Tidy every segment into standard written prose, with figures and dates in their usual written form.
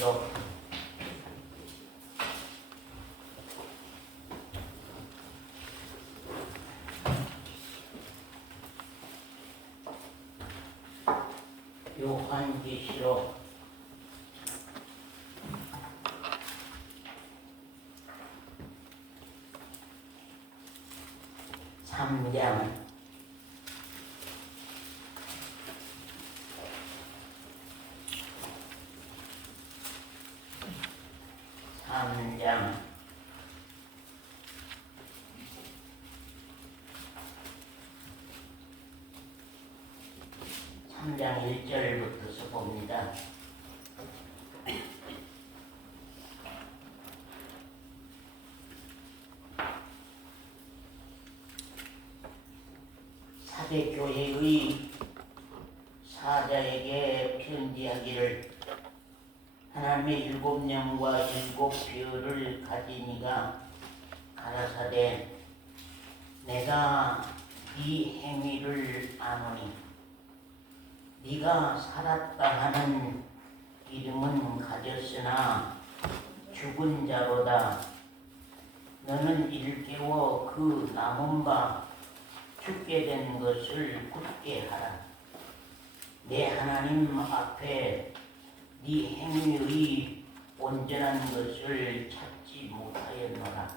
계시록 요한계시록 3장 1절부터서 봅니다. 사대교회의 사자에게 편지하기를 하나님의 7영과 7별을 가진 이가 가라사대 내가 네 행위를 아노니 네가 살았다 하는 이름은 가졌으나 죽은 자로다. 너는 일깨워 그 남은 바 죽게 된 것을 굳게 하라. 내 하나님 앞에 네 행위의 온전한 것을 찾지 못하였노라.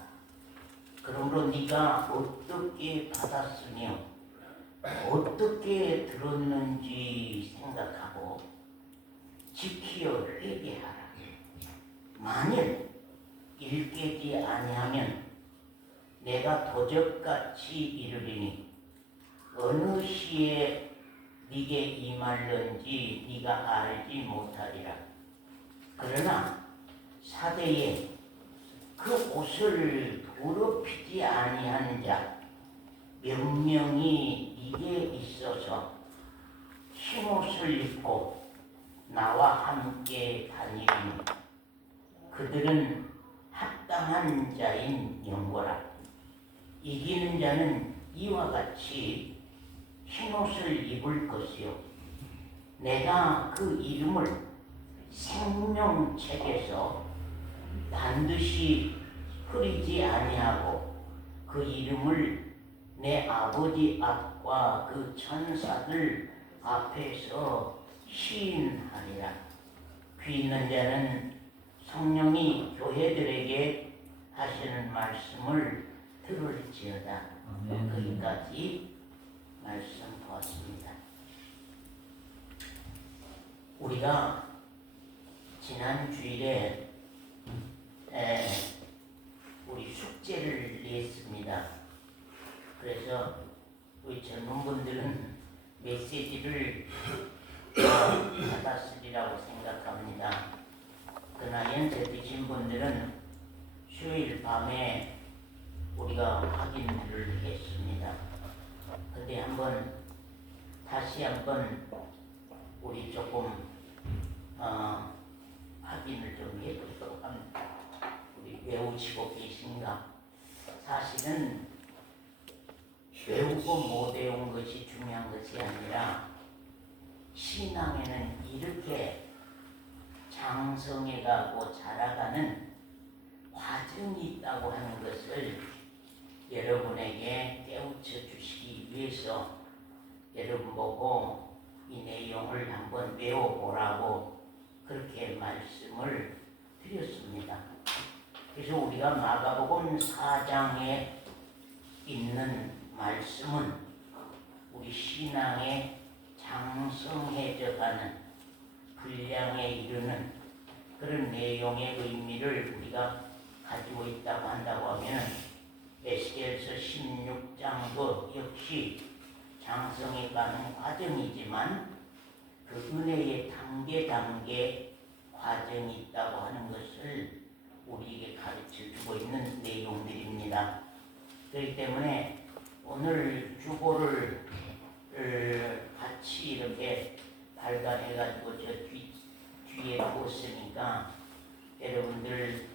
그러므로 네가 어떻게 받았으며 어떻게 들었는지 생각하고 지키어 회개하라. 만일 일깨지 아니하면 내가 도적같이 이르리니 어느 시에 네게 임할는지 네가 알지 못하리라. 그러나 사대에 그 옷을 더럽히지 아니한 자 몇 명이 이게 있어서 흰옷을 입고 나와 함께 다니리니 그들은 합당한 자인 영고라. 이기는 자는 이와 같이 흰옷을 입을 것이요 내가 그 이름을 생명책에서 반드시 흐리지 아니하고 그 이름을 내 아버지 앞과 그 천사들 앞에서 시인하리라. 귀 있는 자는 성령이 교회들에게 하시는 말씀을 들을지어다. 거기까지 말씀 보았습니다. 우리가 지난 주일에 우리 숙제를 냈습니다. 그래서 우리 젊은 분들은 메시지를 받았으리라고 생각합니다. 그러나 연세 드신 분들은 수요일 밤에 우리가 확인들을 했습니다. 근데 다시 한번 우리 조금 확인을 좀 해보도록 합니다. 우리 외우시고 계신가? 사실은 외우고 못 외운 것이 중요한 것이 아니라 신앙에는 이렇게 장성해가고 자라가는 과정이 있다고 하는 것을 여러분에게 깨우쳐 주시기 위해서 여러분 보고 이 내용을 한번 외워보라고 그렇게 말씀을 드렸습니다. 그래서 우리가 마가복음 4장에 있는 말씀은 우리 신앙에 장성해져가는 분량에 이르는 그런 내용의 의미를 우리가 가지고 있다고 한다고 하면 에스겔서 16장도 역시 장성해가는 과정이지만 그 은혜의 단계 과정이 있다고 하는 것을 우리에게 가르쳐주고 있는 내용들입니다. 그렇기 때문에 오늘 주보를 같이 이렇게 발간해가지고 저 뒤에 두었으니까 여러분들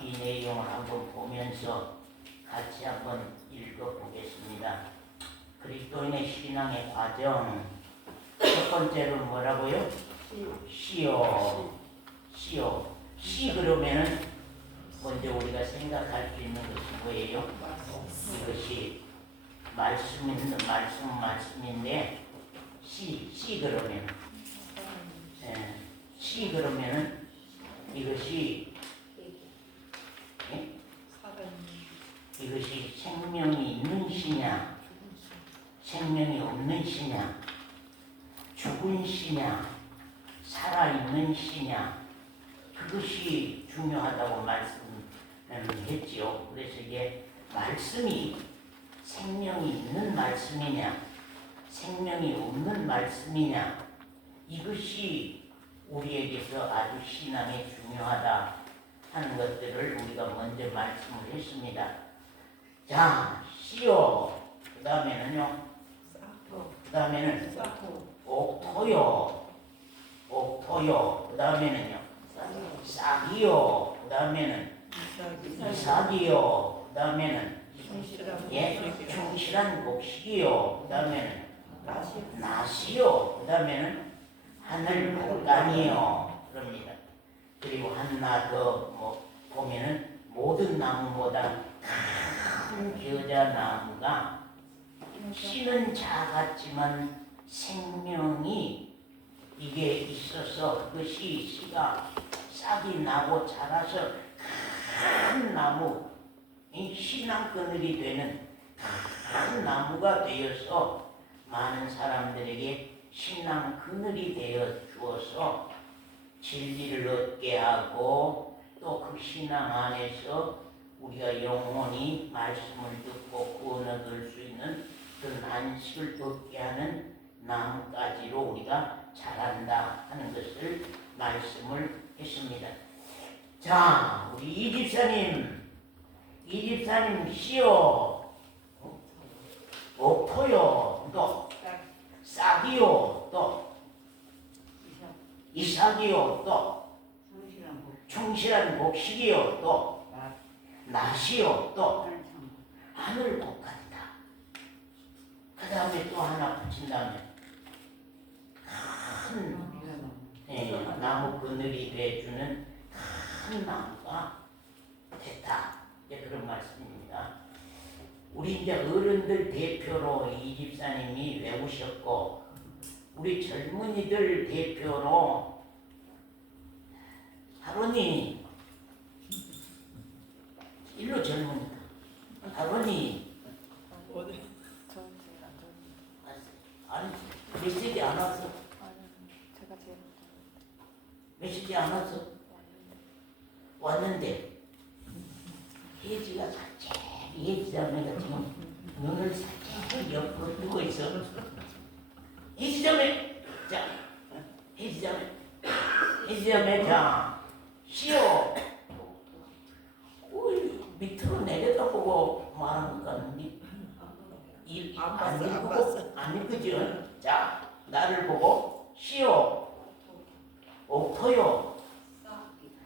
이 내용을 한번 보면서 같이 한번 읽어보겠습니다. 그리스도인의 신앙의 과정 첫 번째로 뭐라고요? 시요 씨요. 씨 그러면은 먼저 우리가 생각할 수 있는 것이 뭐예요? 이것이 말씀인데 씨 그러면 씨 그러면은 이것이 이것이 생명이 있는 씨냐 생명이 없는 씨냐 죽은 씨냐 살아있는 씨냐 그것이 중요하다고 말씀했지요. 그래서 이게 말씀이 생명이 있는 말씀이냐 생명이 없는 말씀이냐 이것이 우리에게서 아주 신앙이 중요하다 하는 것들을 우리가 먼저 말씀을 했습니다. 자, 씨요. 그 다음에는요. 그 다음에는 옥토요. 그 다음에는요. 싹이요. 그 다음에는 이삭이요. 그 다음에는 충실한 곡식이요. 그 다음에는 낫이요. 그 다음에는 하늘 곡간이요. 그럽니다. 그리고 하나 더 보면은 모든 나무보다 큰 겨자나무가 씨는 작았지만 생명이 이게 있어서 그것이 씨가 싹이 나고 자라서 큰 나무, 이 신앙 그늘이 되는 큰 나무가 되어서 많은 사람들에게 신앙 그늘이 되어 주어서 진리를 얻게 하고 또 그 신앙 안에서 우리가 영원히 말씀을 듣고 구원을 얻을 수 있는 그런 안식을 얻게 하는 나무가지로 우리가 자란다 하는 것을 말씀을 했습니다. 자, 우리 이 집사님 씨요, 옥토요, 또 싹이요, 또 이삭이요, 또 충실한 곡식이요, 또 낫이요, 또 하늘 곡간이다. 그 다음에 또 하나 붙인다면 큰 나무 그늘이 되어주는 큰 나무가 됐다. 그런 말씀입니다. 우리 이제 어른들 대표로 이 집사님이 외우셨고 우리 젊은이들 대표로 하론이 일로 젊은이다. 하론이 아니 메시지 안 왔어. 메시지 안 왔어. 왔는데 혜지가 살짝 혜지자매가 지금 눈을 살짝 옆으로 뜨고 있어. 혜지자매 자 혜지자매 자 쉬어. 밑으로 내려다보고 말하는 것 같은데 안 읽으죠? 자 나를 보고 쉬어. 옥토요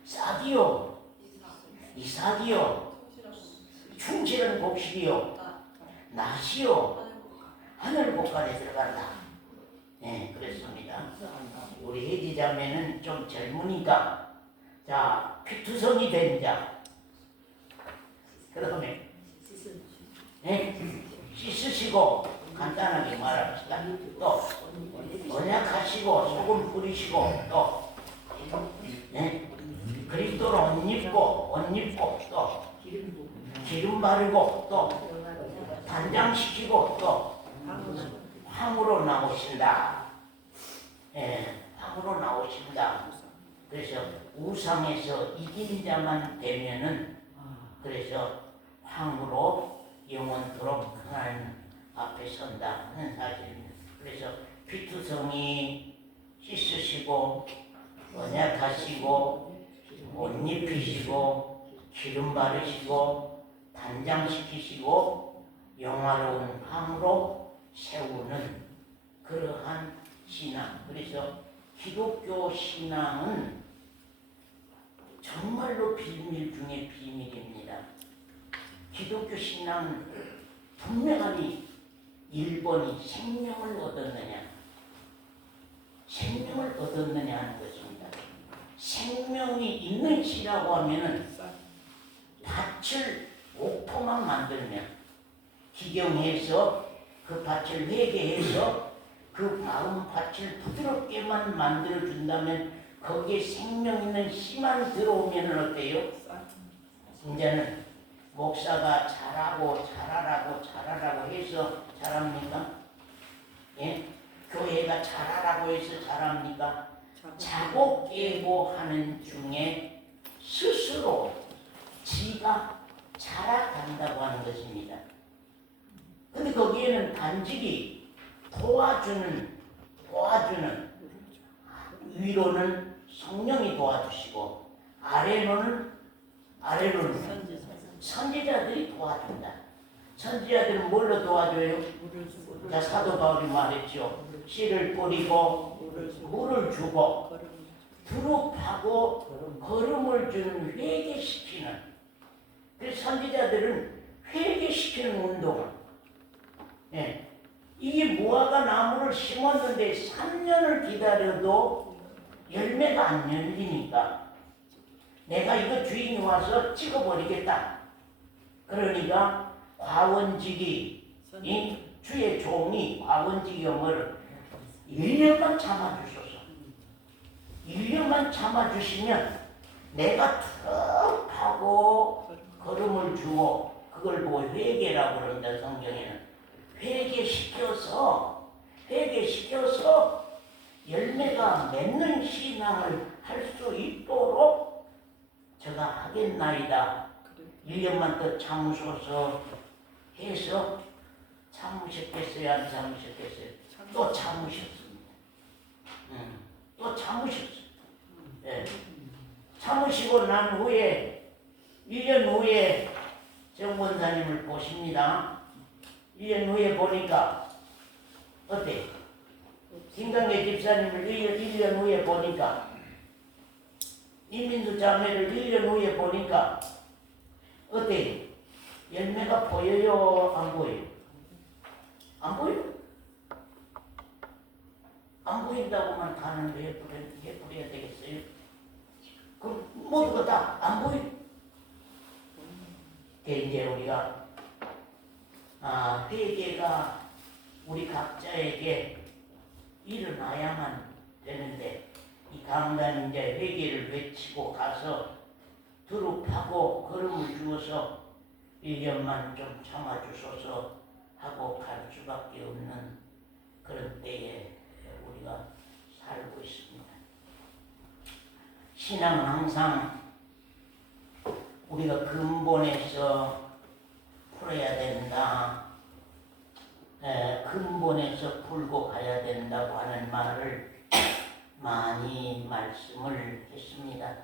싹이요 이삭이요 충실한 곡식이요 낫이요 하늘 곡간에 들어간다. 네, 그랬습니다. 우리 혜지자매는 좀 젊으니까 자 피투성이 된 자 그다음에 씻으시고 간단하게 말합시다. 또 언약하시고 소금 뿌리시고 또 그리스도로 옷 입고 또 기름 바르고 또 단장시키고 또 황으로 나오신다. 황으로 나오신다. 그래서 우상에서 이긴 자만 되면은 그래서 황으로 영원토록 하나님 앞에 선다 하는 사실입니다. 그래서 피투성이 씻으시고 언약하시고 옷 입히시고 기름 바르시고 단장시키시고 영화로운 황으로 세우는 그러한 신앙. 그래서 기독교 신앙은 정말로 비밀 중에 비밀입니다. 기독교 신앙은 분명히 1번이 생명을 얻었느냐 하는 것입니다. 생명이 있는 씨라고 하면은 밭을 옥토만 만들면 기경해서 그 밭을 회개해서 그 마음 밭을 부드럽게만 만들어 준다면 거기에 생명 있는 씨만 들어오면 어때요? 이제는 목사가 잘하라고 해서 잘합니까? 예? 교회가 잘하라고 해서 잘합니까? 자고 깨고 하는 중에 스스로 지가 자라간다고 하는 것입니다. 근데 거기에는 단지 도와주는 위로는 성령이 도와주시고 아래로는 선지자들이 도와준다. 선지자들은 뭘로 도와줘요? 자, 사도 바울이 말했죠. 씨를 뿌리고 물을 주고 두릅하고 걸음을 주는 회개시키는. 그래서 선지자들은 회개시키는 운동을. 예. 이게 무화과 나무를 심었는데 3년을 기다려도 열매가 안 열리니까 내가 이거 주인이 와서 찍어버리겠다. 그러니까 과원직이 이 주의 종이 과원직이 뭐를 1년만 참아주소서. 1년만 참아주시면 내가 툭 하고 걸음을 주고 그걸 보고 회개라고 그럽니다. 성경에는 회개시켜서 열매가 맺는 신앙을 할 수 있도록 제가 하겠나이다. 1년만 더 참으소서 해서 참으셨겠어요? 안 참으셨겠어요? 또 참으셨습니다. 또 참으셨어요. 네. 참으시고 난 후에 1년 후에 정권사님을 보십니다. 1년 후에 보니까 어때? 김강래 집사님을 1년 후에 보니까 이민수 자매를 1년 후에 보니까 어때? 열매가 보여요? 안 보여요? 안 보여요? 안 보인다고만 가는데 해버려야 되겠어요? 그럼 모두가 다 안 보여요? 이제 우리가 회개가 우리 각자에게 일어나야만 되는데 이 강단 이제 회개를 외치고 가서 두릅하고 걸음을 주어서 1년만 좀 참아주소서 하고 갈 수밖에 없는 그런 때에 우리가 살고 있습니다. 신앙은 항상 우리가 근본에서 풀어야 된다. 근본에서 풀고 가야 된다고 하는 말을 많이 말씀을 했습니다.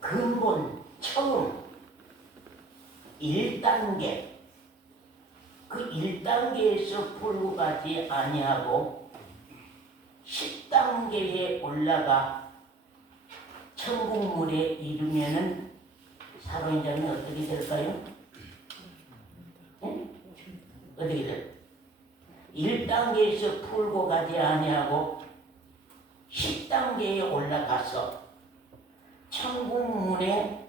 근본 처음 1단계 그 1단계에서 풀고 가지 아니하고 10단계에 올라가 천국문에 이르면은 사도행전은 어떻게 될까요? 네? 어떻게 될? 1단계에서 풀고 가지 아니하고 10단계에 올라가서 천국문에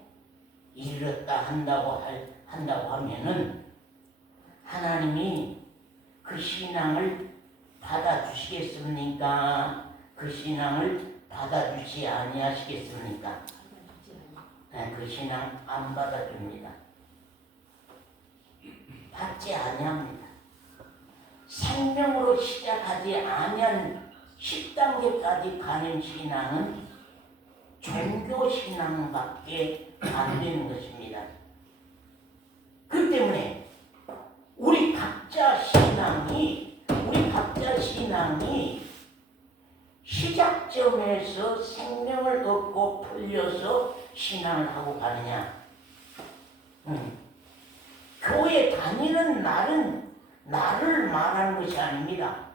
이르렀다 한다고 하면은 하나님이 그 신앙을 받아주시겠습니까? 그 신앙을 받아주지 아니하시겠습니까? 네, 그 신앙 안 받아줍니다. 받지 아니합니다. 생명으로 시작하지 아니한 10단계까지 가는 신앙은 종교신앙밖에 안 되는 것입니다. 그렇기 때문에 우리 각자 신앙이 시작점에서 생명을 얻고 풀려서 신앙을 하고 가느냐. 교회 다니는 나를 말하는 것이 아닙니다.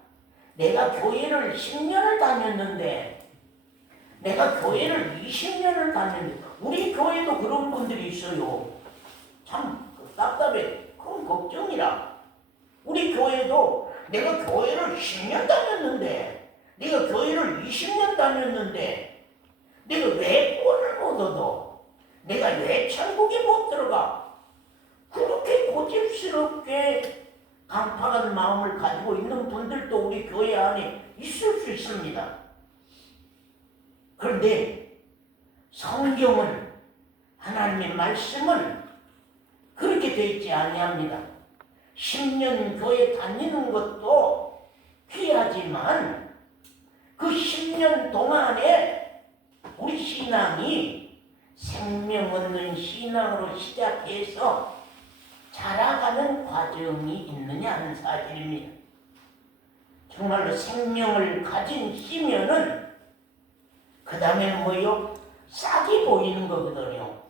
내가 교회를 10년을 다녔는데, 내가 교회를 20년을 다녔는데, 우리 교회도 그런 분들이 있어요. 참 답답해. 그건 걱정이라. 우리 교회도 내가 교회를 10년 다녔는데, 내가 교회를 20년 다녔는데, 내가 왜 구원을 못 얻어? 내가 왜 천국에 못 들어가? 그렇게 고집스럽게 강팍한 마음을 가지고 있는 분들도 우리 교회 안에 있을 수 있습니다. 그런데 성경은, 하나님의 말씀은 그렇게 되어 있지 아니합니다. 10년 교회 다니는 것도 귀하지만 그 10년 동안에 우리 신앙이 생명 얻는 신앙으로 시작해서 자라가는 과정이 있느냐 하는 사실입니다. 정말로 생명을 가진 씨면은 그 다음에 뭐요? 싹이 보이는 거거든요.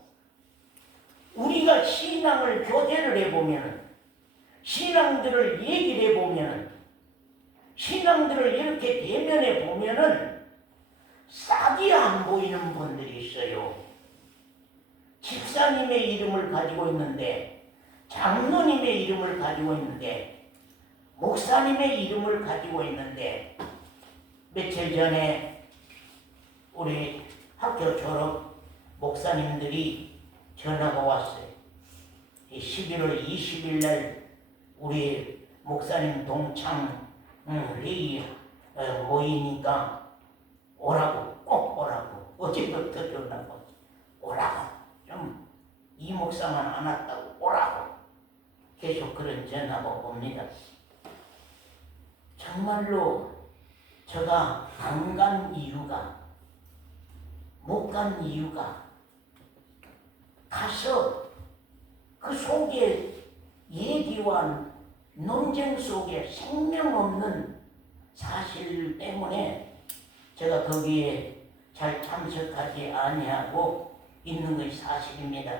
우리가 신앙을 교제를 해보면은, 신앙들을 얘기를 해보면은, 신앙들을 이렇게 대면해 보면은 싹이 안 보이는 분들이 있어요. 집사님의 이름을 가지고 있는데, 장로님의 이름을 가지고 있는데, 목사님의 이름을 가지고 있는데, 며칠 전에 우리 학교 졸업 목사님들이 전화가 왔어요. 11월 20일 날 우리 목사님 동창 회의 모이니까 오라고, 꼭 오라고. 어제부터 전화가 오라고. 좀 이 목사만 안 왔다고 오라고. 계속 그런 전화가 옵니다. 정말로 제가 안 간 이유가, 못 간 이유가, 가서 그 속에 얘기와 논쟁 속에 생명 없는 사실 때문에 제가 거기에 잘 참석하지 아니하고 있는 것이 사실입니다.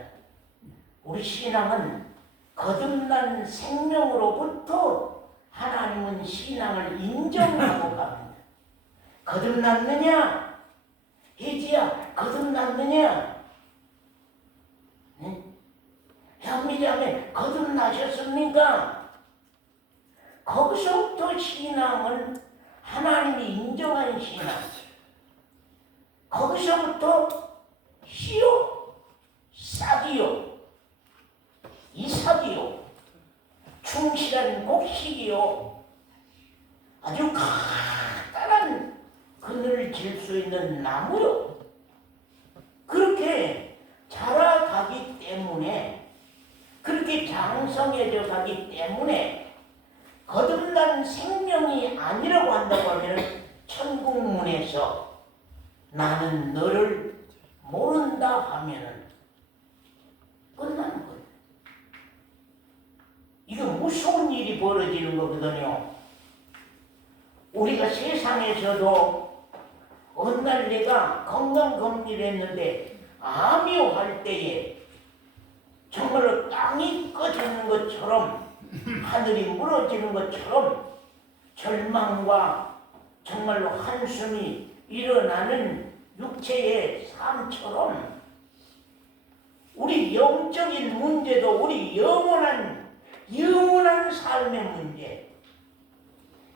우리 신앙은 거듭난 생명으로부터 하나님은 신앙을 인정하고 갑니다. 거듭났느냐? 혜지야, 거듭났느냐? 네? 현미자매, 거듭나셨습니까? 거기서부터 신앙은 하나님이 인정한 신앙. 거기서부터 씨요, 싹이요, 이삭이요, 충실한 곡식이요, 아주 커다란 그늘을 질 수 있는 나무요. 그렇게 자라가기 때문에, 그렇게 장성해져 가기 때문에 거듭난 생명이 아니라고 한다고 하면 천국문에서 나는 너를 모른다 하면은 끝나는 거예요. 이거 무서운 일이 벌어지는 거거든요. 우리가 세상에서도 어느 날 내가 건강검진을 했는데 암이 할 때에 정말로 땅이 꺼지는 것처럼, 하늘이 무너지는 것처럼 절망과 정말로 한숨이 일어나는 육체의 삶처럼 우리 영적인 문제도, 우리 영원한 삶의 문제,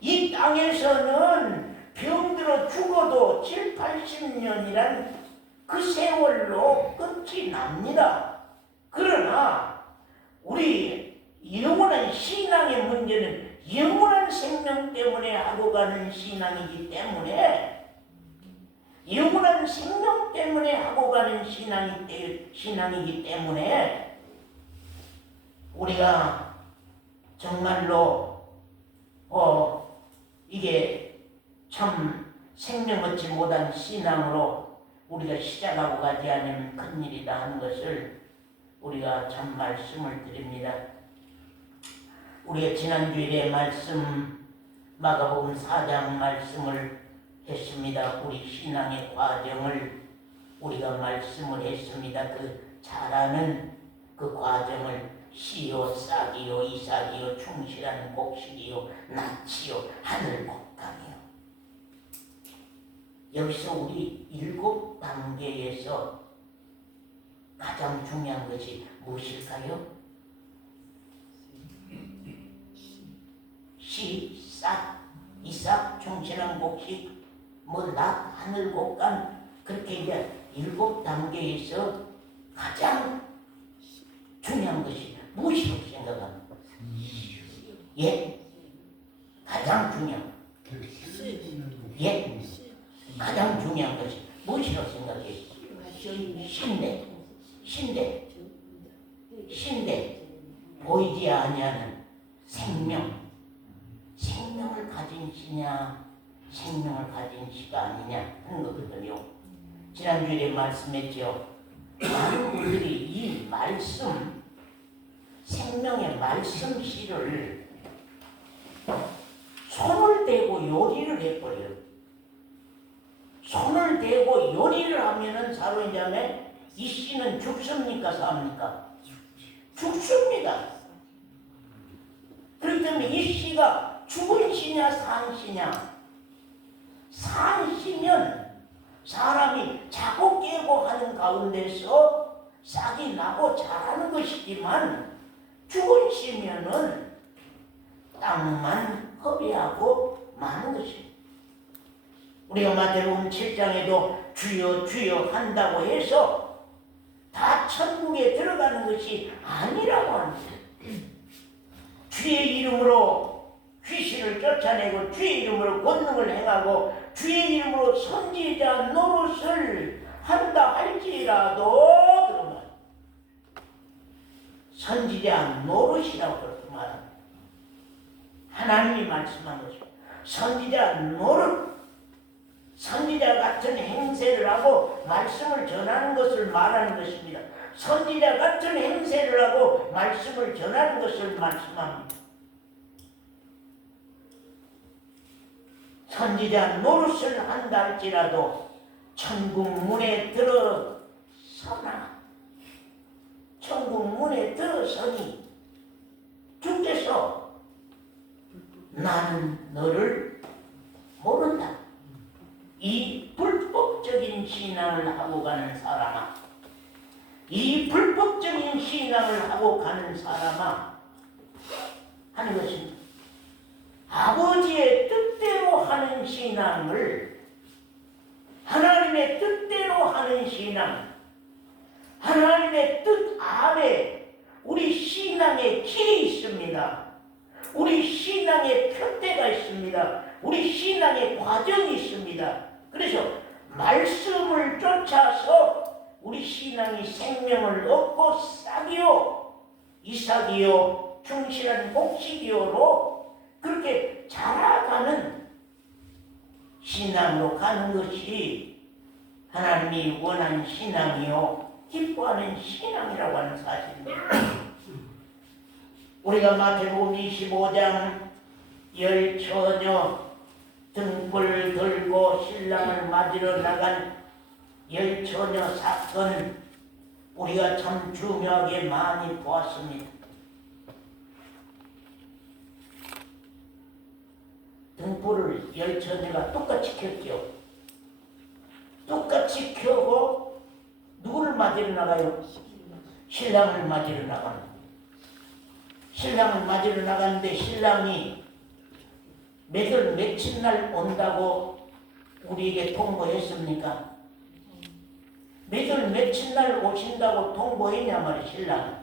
이 땅에서는 병들어 죽어도 7, 80년이란 그 세월로 끝이 납니다. 그러나 우리 영원한 신앙의 문제는 영원한 생명 때문에 하고 가는 신앙이기 때문에, 영원한 생명 때문에 하고 가는 신앙이기 때문에 우리가 정말로 이게 참 생명 얻지 못한 신앙으로 우리가 시작하고 가지 않으면 큰일이다 하는 것을 우리가 참 말씀을 드립니다. 우리가 지난주일에 말씀, 마가복음 4장 말씀을 했습니다. 우리 신앙의 과정을 우리가 말씀을 했습니다. 그 자라는 그 과정을 씨요, 싹이요, 이삭이요, 충실한 곡식이요, 낫이요, 하늘 곡감이요. 여기서 우리 7단계에서 가장 중요한 것이 무엇일까요? 씨, 싹, 이삭, 충실한 곡식, 낫, 하늘 곡감, 그렇게 이제 7단계에서 가장 중요한 것이 무엇이라고 생각합니까? 예? 가장 중요한 예? 가장 중요한 것이 무엇이라고 생각해요? 신대 보이지 아니하는 생명을 가진 시냐 생명을 가진 시가 아니냐 하는 거거든요. 지난주에 말씀했죠. 많은 분들이 이 말씀 생명의 말씀 시를 손을 대고 요리를 해버려요. 손을 대고 요리를 하면은 사로잡에 이 씨는 죽습니까 삽니까? 죽습니다. 그렇기 때문에 이 씨가 죽은 씨냐 산 씨냐? 산 씨면 사람이 자고 깨고 하는 가운데서 싹이 나고 자라는 것이지만 죽은 씨면은 땅만 허비하고 마는 것입니다. 우리가 마태복음 7장에도 주여 주여 한다고 해서 다 천국에 들어가는 것이 아니라고 합니다. 주의 이름으로 귀신을 쫓아내고 주의 이름으로 권능을 행하고 주의 이름으로 선지자 노릇을 한다 할지라도 그러면 선지자 노릇이라고 그렇게 말합니다. 하나님이 말씀한 것입니다. 선지자 노릇 선지자 같은 행세를 하고 말씀을 전하는 것을 말하는 것입니다. 선지자 같은 행세를 하고 말씀을 전하는 것을 말씀합니다. 선지자 노릇을 한다 할지라도 천국 문에 들어서나 천국 문에 들어서니 주께서 나는 너를 모른다. 이 불법적인 신앙을 하고 가는 사람아, 이 불법적인 신앙을 하고 가는 사람아 하는 것입니다. 아버지의 뜻대로 하는 신앙을 하나님의 뜻대로 하는 신앙, 하나님의 뜻 아래 우리 신앙의 길이 있습니다. 우리 신앙의 표대가 있습니다. 우리 신앙의 과정이 있습니다. 그래서 말씀을 쫓아서 우리 신앙이 생명을 얻고 싹이요 이삭이요 충실한 곡식이요로 그렇게 자라가는 신앙으로 가는 것이 하나님이 원하는 신앙이요 기뻐하는 신앙이라고 하는 사실입니다. 우리가 마태복음 25장 열처녀 등불 들고 신랑을 맞으러 나간 열처녀 사건 우리가 참 중요하게 많이 보았습니다. 등불을 열처녀가 똑같이 켰죠. 똑같이 켜고 누구를 맞으러 나가요? 신랑을 맞으러 나갑니다. 신랑을 맞으러 나갔는데 신랑이 며칠 날 온다고 우리에게 통보했습니까? 며칠 날 오신다고 통보했냐 말이에요.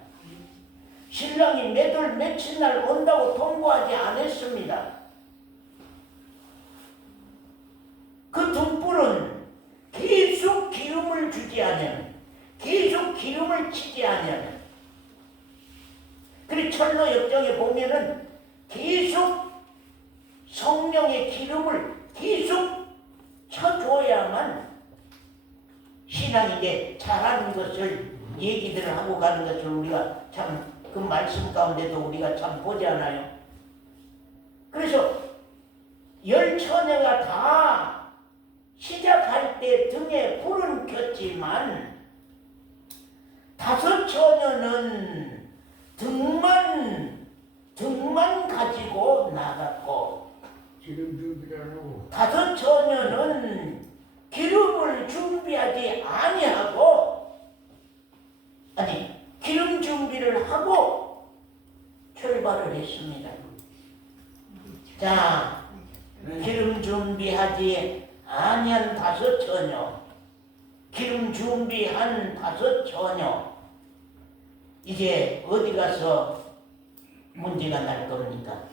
신랑이 며칠 날 온다고 통보하지 않았습니다. 그 등불은 계속 기름을 주지 않으면 계속 기름을 치지 않으면 그리고 철로 역정에 보면은 계속 성령의 기름을 계속 쳐줘야만 신앙이 이제 자라는 것을 얘기들을 하고 가는 것을 우리가 참 그 말씀 가운데도 우리가 참 보지 않아요. 그래서 열처녀가 다 시작할 때 등에 불은 켰지만 5 처녀는 등만 가지고 나갔고 5 처녀는 기름을 준비하지 아니하고 기름 준비를 하고 출발을 했습니다. 자, 기름 준비하지 아니한 5 처녀 기름 준비한 5 처녀, 이제 어디 가서 문제가 날 겁니까?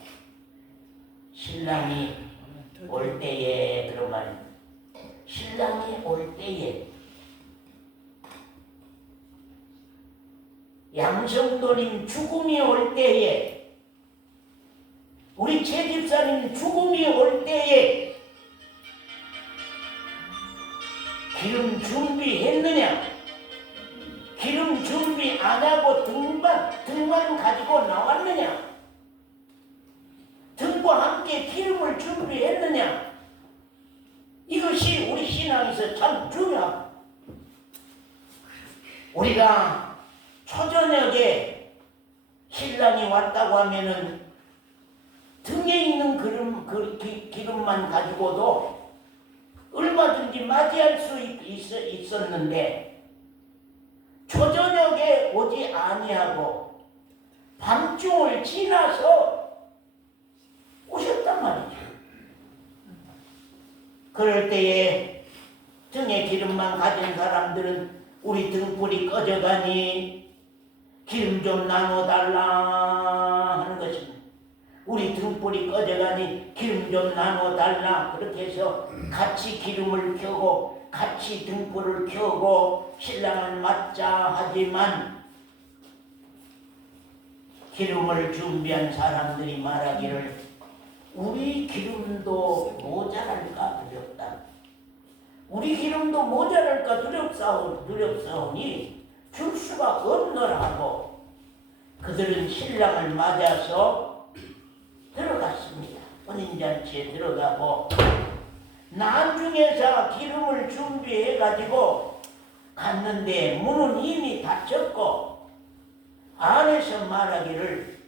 신랑이 올 때에, 그러면 신랑이 올 때에 양성도님 죽음이 올 때에, 우리 최 집사님 죽음이 올 때에 기름 준비했느냐? 기름 준비 안 하고 등만 가지고 나왔느냐? 등과 함께 기름을 준비했느냐? 이것이 우리 신앙에서 참 중요합니다. 우리가 초저녁에 신랑이 왔다고 하면은 등에 있는 기름만 가지고도 얼마든지 맞이할 수 있었는데, 초저녁에 오지 아니하고 밤중을 지나서 오셨단 말이죠. 그럴 때에 등에 기름만 가진 사람들은 우리 등불이 꺼져가니 기름 좀 나눠달라 하는 것입니다. 우리 등불이 꺼져가니 기름 좀 나눠달라. 그렇게 해서 같이 기름을 켜고 같이 등불을 켜고 신랑을 맞자 하지만, 기름을 준비한 사람들이 말하기를 우리 기름도 모자랄까 두렵다. 우리 기름도 모자랄까 두렵사오니 줄 수가 없노라 하고 그들은 신랑을 맞아서 들어갔습니다. 혼인잔치에 들어가고 나중에서 기름을 준비해가지고 갔는데 문은 이미 닫혔고 안에서 말하기를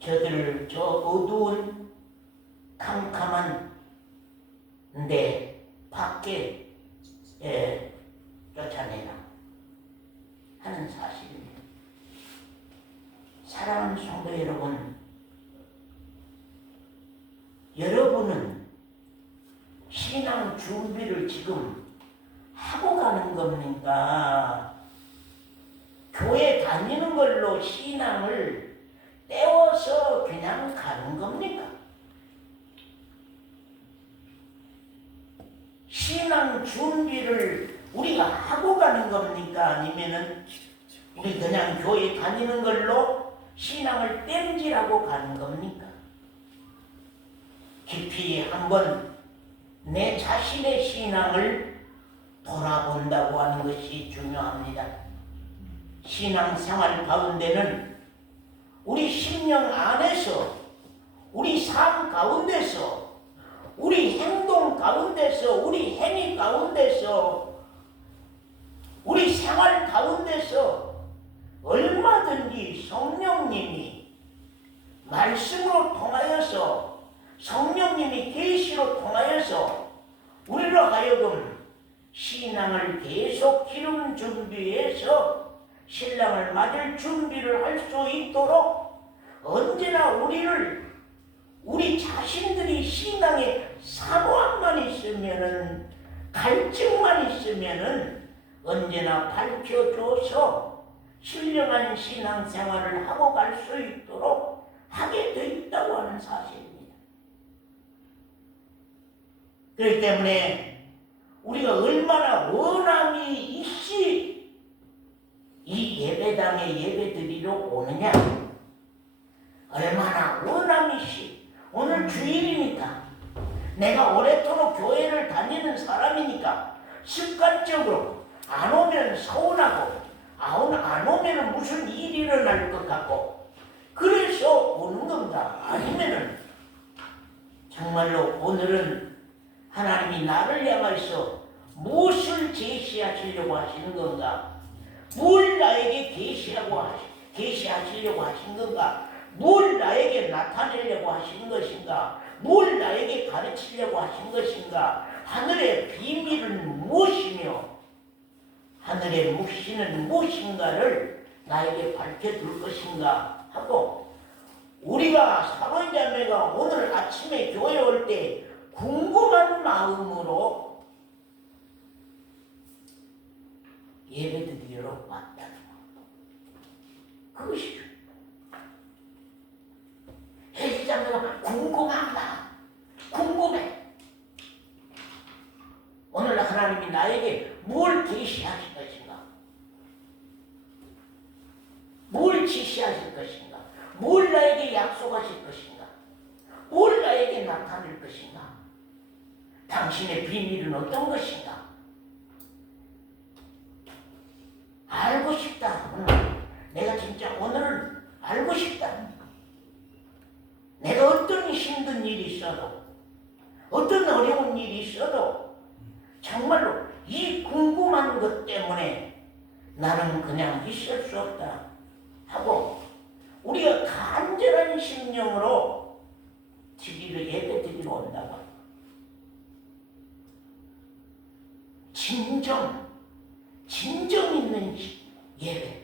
저들을 저 어두운 캄캄한 데 밖에 쫓아내라 하는 사실입니다. 사랑하는 성도 여러분, 여러분은 신앙 준비를 지금 하고 가는 겁니까? 교회 다니는 걸로 신앙을 때워서 그냥 가는 겁니까? 신앙 준비를 우리가 하고 가는 겁니까? 아니면은 우리 그냥 교회 다니는 걸로 신앙을 땜질하고 가는 겁니까? 깊이 한번 내 자신의 신앙을 돌아본다고 하는 것이 중요합니다. 신앙생활 가운데는 우리 심령 안에서, 우리 삶 가운데서, 우리 행동 가운데서, 우리 행위 가운데서, 우리 생활 가운데서 얼마든지 성령님이 말씀으로 통하여서, 성령님이 계시로 통하여서 우리로 하여금 신앙을 계속 기름 준비해서 신랑을 맞을 준비를 할 수 있도록 언제나 우리 자신들이 신앙에 사모함만 있으면은, 갈증만 있으면은 언제나 밝혀줘서 신령한 신앙생활을 하고 갈 수 있도록 하게 돼 있다고 하는 사실입니다. 그렇기 때문에 우리가 얼마나 원함이 있이 이 예배당에 예배드리러 오느냐, 얼마나 원함이 있이, 오늘 주일이니까, 내가 오래도록 교회를 다니는 사람이니까 습관적으로 안 오면 서운하고 안 오면 무슨 일이 일어날 것 같고 그래서 오는 건가? 아니면은 정말로 오늘은 하나님이 나를 향해서 무엇을 제시하시려고 하시는 건가? 뭘 나에게 계시하시려고 하신 건가? 뭘 나에게 나타내려고 하시는 것인가? 뭘 나에게 가르치려고 하신 것인가? 하늘의 비밀은 무엇이며 하늘의 묵시는 무엇인가를 나에게 밝혀줄 것인가 하고, 우리가 사모자매가 오늘 아침에 교회 올 때 궁금한 마음으로 예배드리러 왔다는 거. 그것이죠. 헬기장로가 궁금하다. 궁금해. 오늘날 하나님이 나에게 뭘 계시하실 것인가? 뭘 지시하실 것인가? 뭘 나에게 약속하실 것인가? 뭘 나에게 나타낼 것인가? 당신의 비밀은 어떤 것인가? 알고 싶다. 내가 진짜 오늘은 알고 싶다. 내가 어떤 힘든 일이 있어도, 어떤 어려운 일이 있어도 정말로 이 궁금한 것 때문에 나는 그냥 있을 수 없다 하고 우리가 간절한 심령으로 주기를 예배드리러 온다고 합니다. 진정 있는 예배,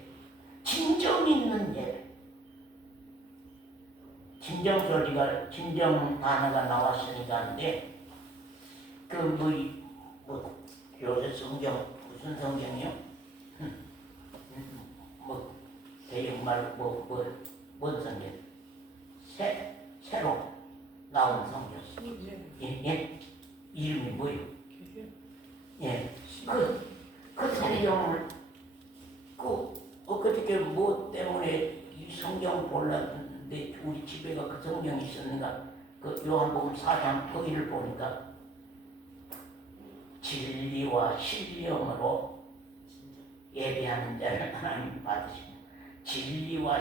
진정 있는 예배. 진정 소리가, 진정 단어가 나왔으니까 한데, 요새 성경, 무슨 성경이요? 대역말, 뭔 성경? 새로 나온 성경. 예? 이름이 뭐예요? 예. 그 성경을, 엊그저께 뭐 때문에 이 성경 볼랐는데, 우리 집에가 그 성경이 있었는가? 그 요한복음 4장 거기를 보니까, 진리와 신령으로 예배하는 자를 하나님 받으시고 진리와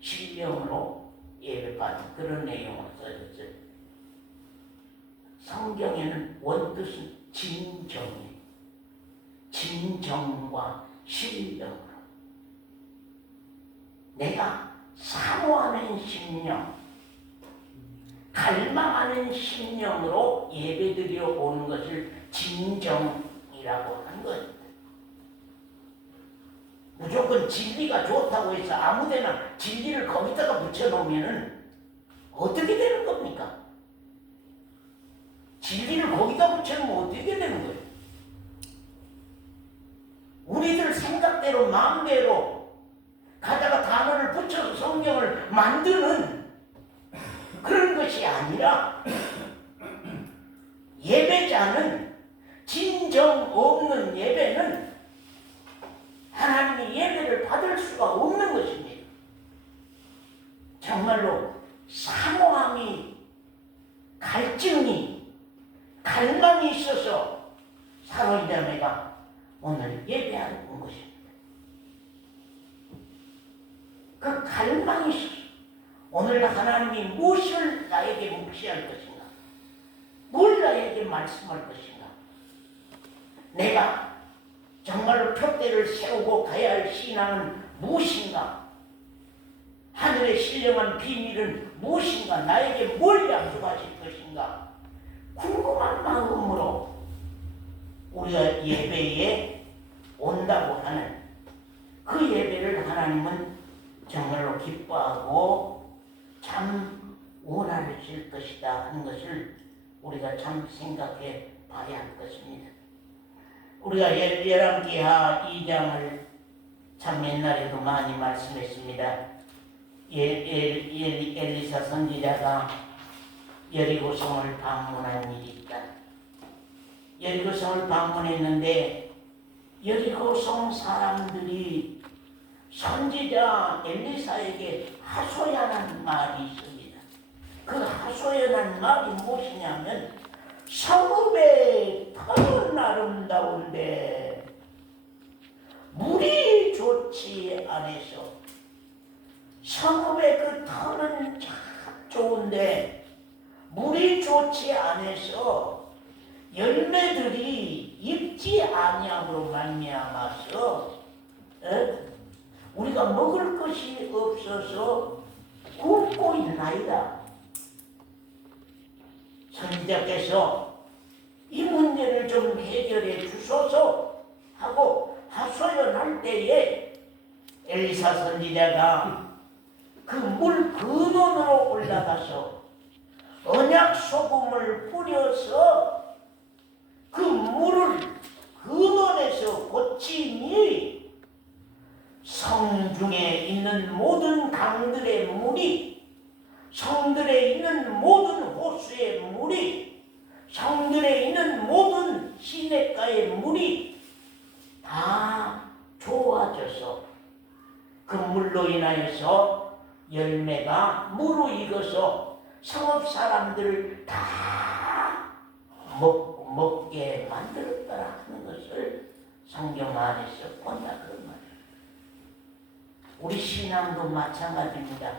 신령으로 예배받는 그런 내용을 써졌어요. 성경에는 원뜻은 진정이에요. 진정과 신령으로 내가 사모하는 심령, 갈망하는 심령으로 예배드려 오는 것을 진정이라고 하는 것입니다. 무조건 진리가 좋다고 해서 아무데나 진리를 거기다가 붙여놓으면 어떻게 되는 겁니까? 진리를 거기다 붙여놓으면 어떻게 되는 거예요? 우리들 생각대로 마음대로 가다가 단어를 붙여서 성경을 만드는 그런 것이 아니라 예배자는 진정 없는 예배는 하나님의 예배를 받을 수가 없는 것입니다. 정말로 사모함이, 갈증이, 갈망이 있어서 사로인 자매가 오늘 예배하는 것입니다. 그 갈망이 있어서 오늘 하나님이 무엇을 나에게 묵시할 것인가? 뭘 나에게 말씀할 것인가? 내가 정말로 표대를 세우고 가야 할 신앙은 무엇인가? 하늘의 신령한 비밀은 무엇인가? 나에게 뭘 약속하실 것인가? 궁금한 마음으로 우리가 예배에 온다고 하는 그 예배를 하나님은 정말로 기뻐하고 참 원하실 것이다 하는 것을 우리가 참 생각해 봐야 할 것입니다. 우리가 열왕기하 2장을 참 옛날에도 많이 말씀했습니다. 엘리사 선지자가 여리고성을 방문한 일이 있다. 여리고성을 방문했는데 여리고성 사람들이 선지자 엘리사에게 하소연한 말이 있습니다. 그 하소연한 말이 무엇이냐면 성읍의 터는 아름다운데 물이 좋지 않아서 성읍의 그 터는 참 좋은데 물이 좋지 않아서 열매들이 익지 아니함으로 말미암아서 우리가 먹을 것이 없어서 굶고 있나이다. 선지자께서 이 문제를 좀 해결해 주소서 하고 하소연할 때에 엘리사 선지자가 그 물 근원으로 올라가서 언약 소금을 뿌려서 그 물을 근원에서 고치니 모든 강들의 물이, 성들에 있는 모든 호수의 물이, 성들에 있는 모든 시냇가의 물이 다 좋아져서 그 물로 인하여서 열매가 무르익어서 성읍 사람들을 다 먹게 만들었더라 하는 것을 성경 안에서 본다 그런 말이에요. 우리 신앙도 마찬가지입니다.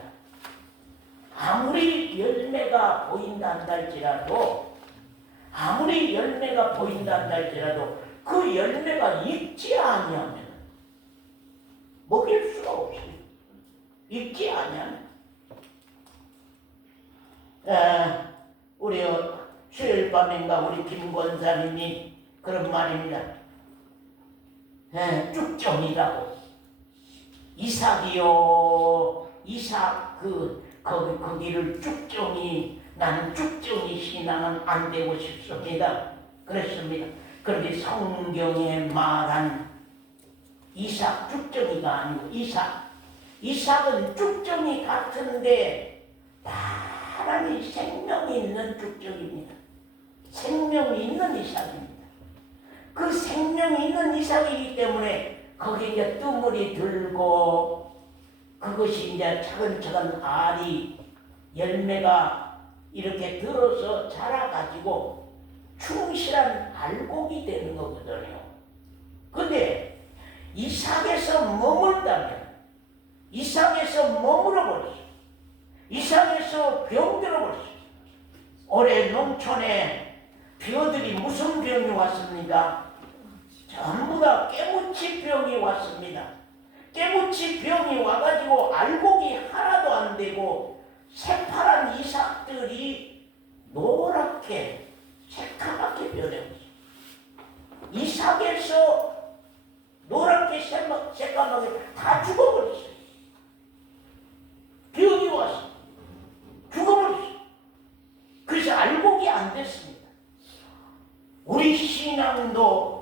아무리 열매가 보인다 한다 할지라도, 아무리 열매가 보인다 한다 할지라도 그 열매가 익지 아니하면 먹일 수가 없어요. 익지 아니하면. 우리 수요일 밤인가 우리 김권사님이 그런 말입니다. 쭉정이라고. 이삭이요, 이삭 거기를 쭉정이, 나는 쭉정이 신앙은 안 되고 싶습니다. 그랬습니다. 그런데 성경에 말한 이삭 쭉정이가 아니고 이삭은 쭉정이 같은데 다른 생명이 있는 쭉정입니다. 생명이 있는 이삭입니다. 그 생명이 있는 이삭이기 때문에 거기에 이제 뚜물이 들고 그것이 이제 차근차근 알이 열매가 이렇게 들어서 자라가지고 충실한 알곡이 되는 거거든요. 근데 이삭에서 머물다면, 이삭에서 머물어버렸어. 이삭에서 병들어버렸어. 올해 농촌에 벼들이 무슨 병이 왔습니까? 전부 다 깨무치병이 왔습니다. 깨무치병이 와가지고 알곡이 하나도 안 되고 새파란 이삭들이 노랗게 새까맣게 변해버렸어요. 이삭에서 노랗게 새까맣게 다 죽어버렸어요. 병이 와서 죽어버렸어요. 그래서 알곡이 안 됐습니다. 우리 신앙도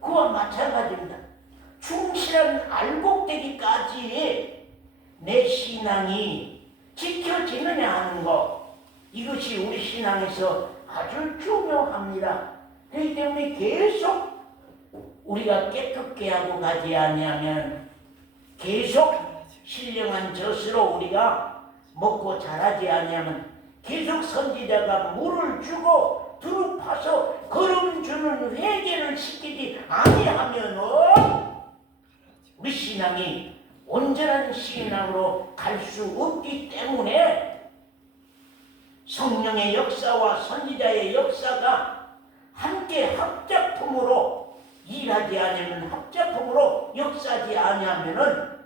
그와 마찬가지입니다. 충실한 알곡되기까지 내 신앙이 지켜지느냐 하는 것, 이것이 우리 신앙에서 아주 중요합니다. 그렇기 때문에 계속 우리가 깨끗게 하고 가지 아니하면, 계속 신령한 젖으로 우리가 먹고 자라지 아니하면, 계속 선지자가 물을 주고 두루 파서 걸음 주는 회개를 시키지 아니하면 우리 신앙이 온전한 신앙으로 갈 수 없기 때문에, 성령의 역사와 선지자의 역사가 함께 합작품으로 일하지 않으면, 합작품으로 역사하지 아니하면은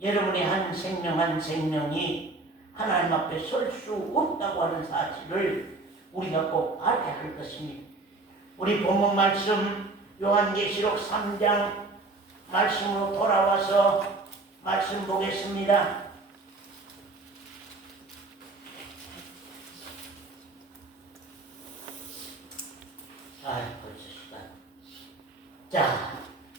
여러분의 한 생명이 하나님 앞에 설 수 없다고 하는 사실을 우리가 꼭 알아야 할 것입니다. 우리 본문 말씀 요한계시록 3장 말씀으로 돌아와서 말씀 보겠습니다. 벌써 시간. 자,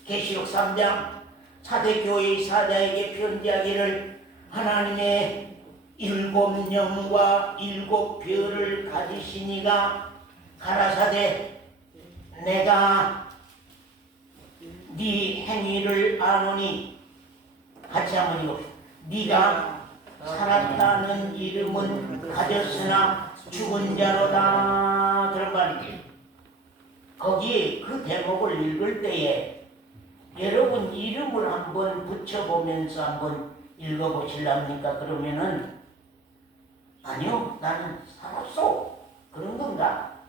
계시록 3장 사대교회의 사자에게 편지하기를, 하나님의 7 영과 7 별을 가지시니가 가라사대, 내가 네 행위를 아노니, 같이 한번 읽어. 네가 살았다는 이름은 가졌으나 죽은 자로다, 그런 말이지. 거기 그 대목을 읽을 때에 여러분 이름을 한번 붙여보면서 한번 읽어보실랍니까? 그러면은 아니요, 나는 살았어, 그런 건가?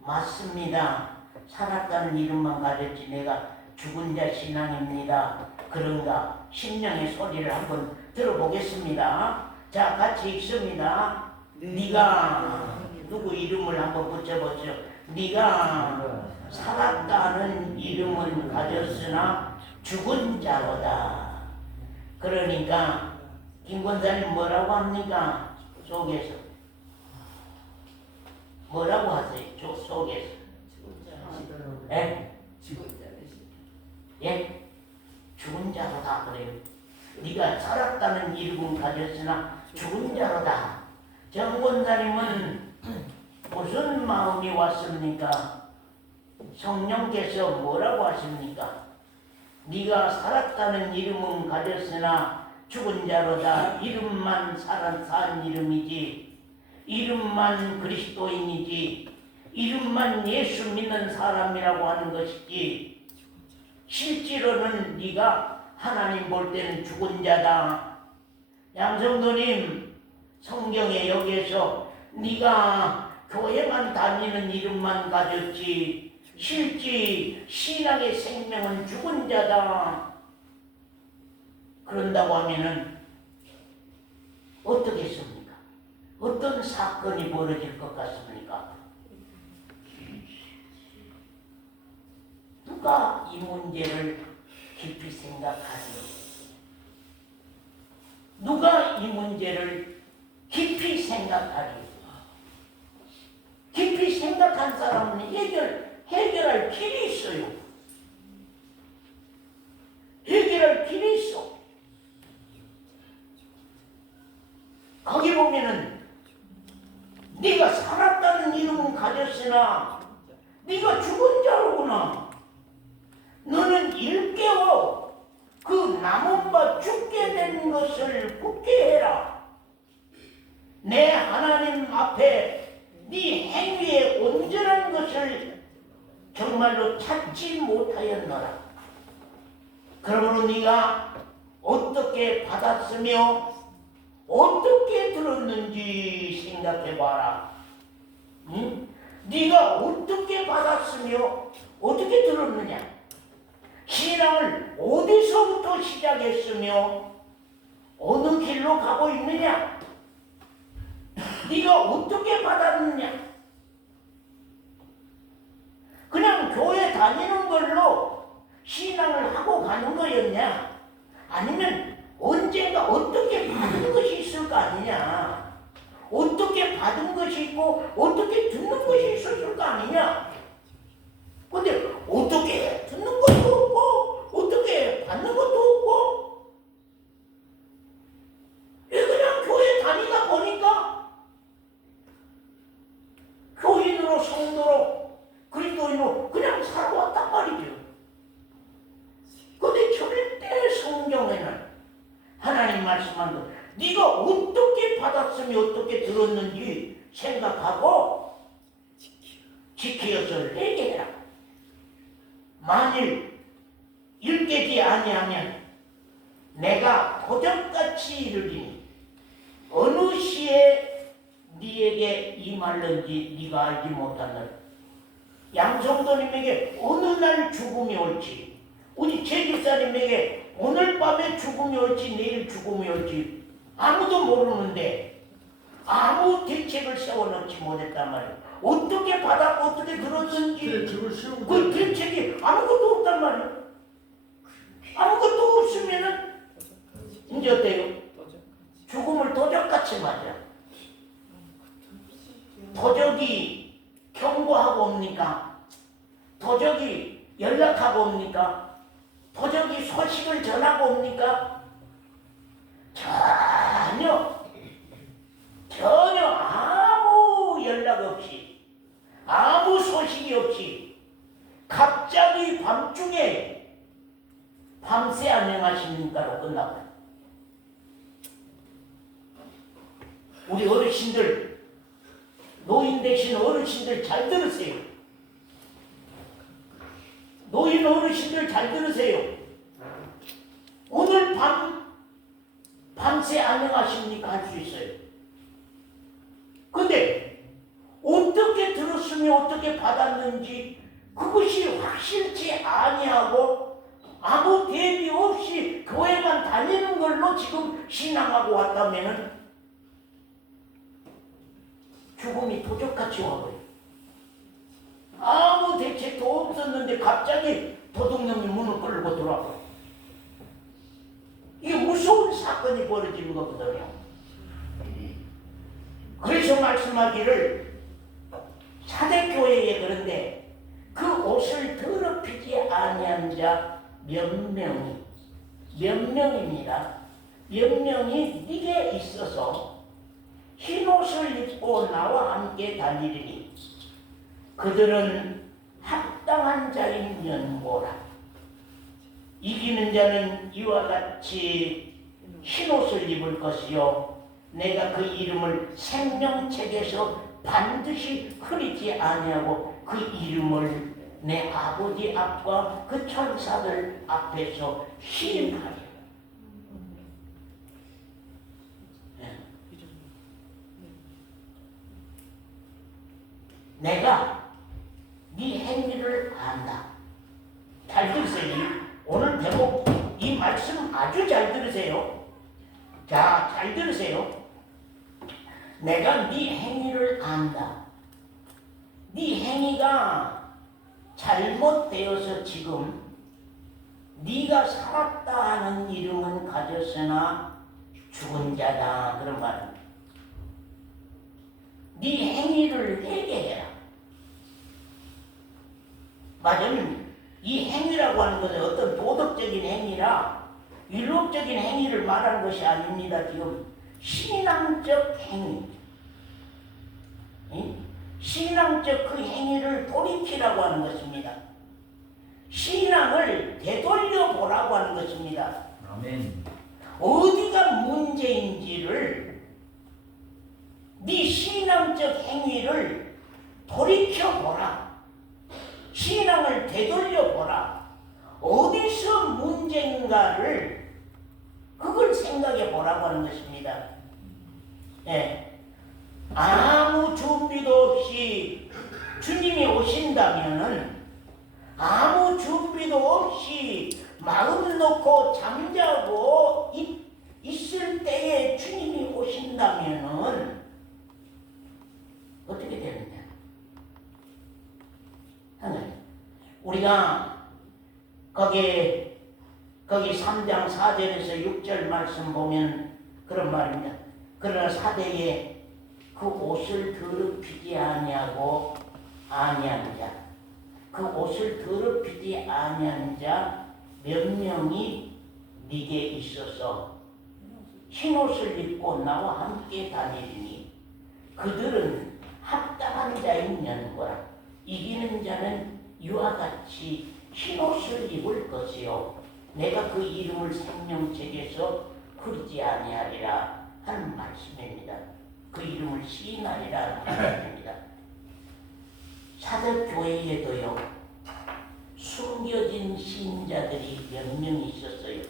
맞습니다. 살았다는 이름만 가졌지 내가 죽은 자 신앙입니다, 그런가? 심령의 소리를 한번 들어보겠습니다. 자, 같이 읽습니다. 네가 누구 이름을 한번 붙여보죠. 네가 살았다는 이름은 가졌으나 죽은 자로다. 그러니까 김권사님 뭐라고 합니까? 속에서 뭐라고 하세요? 속에서 예? 예? 죽은 자로다 그래요. 네가 살았다는 이름은 가졌으나 죽은 자로다. 정 권사님은 무슨 마음이 왔습니까? 성령께서 뭐라고 하십니까? 네가 살았다는 이름은 가졌으나 죽은 자로다. 이름만 산 이름이지, 이름만 그리스도인이지, 이름만 예수 믿는 사람이라고 하는 것이지, 실제로는 네가 하나님 볼 때는 죽은 자다. 양성도님, 성경에 여기에서 네가 교회만 다니는 이름만 가졌지 실제 신앙의 생명은 죽은 자다. 그런다고 하면은 어떻겠습니까? 어떤 사건이 벌어질 것 같습니까? 누가 이 문제를 깊이 생각하니? 누가 이 문제를 깊이 생각하니? 깊이 생각한 사람은 해결할 길이 있어요. 해결할 길이 있어. 거기 보면은 네가 살았다는 이름은 가졌으나 네가 죽은 자로구나. 너는 일깨워 그 남은 바 죽게 된 것을 굳게 해라. 내 하나님 앞에 네 행위의 온전한 것을 정말로 찾지 못하였노라. 그러므로 네가 어떻게 받았으며 어떻게 들었는지 생각해봐라. 응? 네가 어떻게 받았으며 어떻게 들었느냐? 신앙을 어디서부터 시작했으며 어느 길로 가고 있느냐? 네가 어떻게 받았느냐? 그냥 교회 다니는 걸로 신앙을 하고 가는 거였냐? 아니면 언젠가 어떻게 받은 것이 있을 거 아니냐? 어떻게 받은 것이 있고 어떻게 듣는 것이 있었을 거 아니냐? 근데 어떻게 듣는 것도 없고 어떻게 받는 것도 없고 왜 그냥 교회 다니다 보니까 교인으로 성도로 그리스도인으로 그냥 살아왔단 말이죠. 근데 절대 성경에는 하나님 말씀한 것 네가 어떻게 받았으며 어떻게 들었는지 생각하고 지키어서 회개해라. 만일 일깨지 아니하면 내가 도적같이 이르리니 어느 시에 네에게 임할는지 네가 알지 못하느라. 양성도님에게 어느 날 죽음이 올지, 우리 제집사님에게 오늘 밤에 죽음이 올지 내일 죽음이 올지 아무도 모르는데 아무 대책을 세워놓지 못했단 말이에요. 어떻게 받았고 어떻게 들었는지 그 대책이 아무것도 없단 말이에요. 아무것도 없으면은 이제 어때요? 죽음을 도적같이 맞아. 도적이 경고하고 옵니까? 도적이 연락하고 옵니까? 도적이 소식을 전하고 옵니까? 전혀 아무 연락 없이 아무 소식이 없이 갑자기 밤중에 밤새 안녕하십니까로 끝나고. 우리 어르신들, 노인 되신 어르신들 잘 들으세요. 노인 어르신들 잘 들으세요. 오늘 밤새 안녕하십니까 할 수 있어요. 근데 어떻게 들었으며 어떻게 받았는지 그것이 확실치 아니하고 아무 대비 없이 교회만 다니는 걸로 지금 신앙하고 왔다면은 죽음이 도적같이 와버려요. 아무 대책도 없었는데 갑자기 도둑놈이 문을 끌고 들어와버려요. 이게 무서운 사건이 벌어지는 거거든요. 그래서 말씀하기를 사대교회에 그런데 그 옷을 더럽히지 아니한 자 몇 명입니다. 명령이 네게 있어서 흰옷을 입고 나와 함께 다니리니 그들은 합당한 자인 연고라. 이기는 자는 이와 같이 흰옷을 입을 것이요 내가 그 이름을 생명책에서 반드시 흐리지 아니하고 그 이름을 내 아버지 앞과 그 천사들 앞에서 시인하리라. 내가 네 행위를 안다. 잘 들으세요. 오늘 대목 이 말씀 아주 잘 들으세요. 자, 잘 들으세요. 내가 네 행위를 안다. 네 행위가 잘못되어서 지금 네가 살았다 하는 이름은 가졌으나 죽은 자다 그런 말입니다. 네 행위를 회개해라. 맞으면 이 행위라고 하는 것은 어떤 도덕적인 행위라 율법적인 행위를 말하는 것이 아닙니다. 지금 신앙적 행위, 신앙적 그 행위를 돌이키라고 하는 것입니다. 신앙을 되돌려 보라고 하는 것입니다. 아멘. 어디가 문제인지를 네 신앙적 행위를 돌이켜 보라. 신앙을 되돌려 보라. 어디서 문제인가를 그걸 생각해 보라고 하는 것입니다. 예. 아무 준비도 없이 주님이 오신다면은 아무 준비도 없이 마음 놓고 잠자고 있을 때에 주님이 오신다면은 어떻게 되느냐? 하늘 우리가 거기 3장 4절에서 6절 말씀 보면 그런 말입니다. 그러나 사대에 그 옷을 더럽히지 아니하고 아니한 자, 그 옷을 더럽히지 아니한 자 몇 명이 네게 있어서 흰옷을 입고 나와 함께 다니리니 그들은 합당한 자인 연고라. 이기는 자는 이와 같이 흰옷을 입을 것이요 내가 그 이름을 생명책에서 흐리지 아니하리라 하는 말씀입니다. 그 이름을 시인하리라 하는 말씀입니다. 사도교회에도요 숨겨진 신자들이 몇 명 있었어요.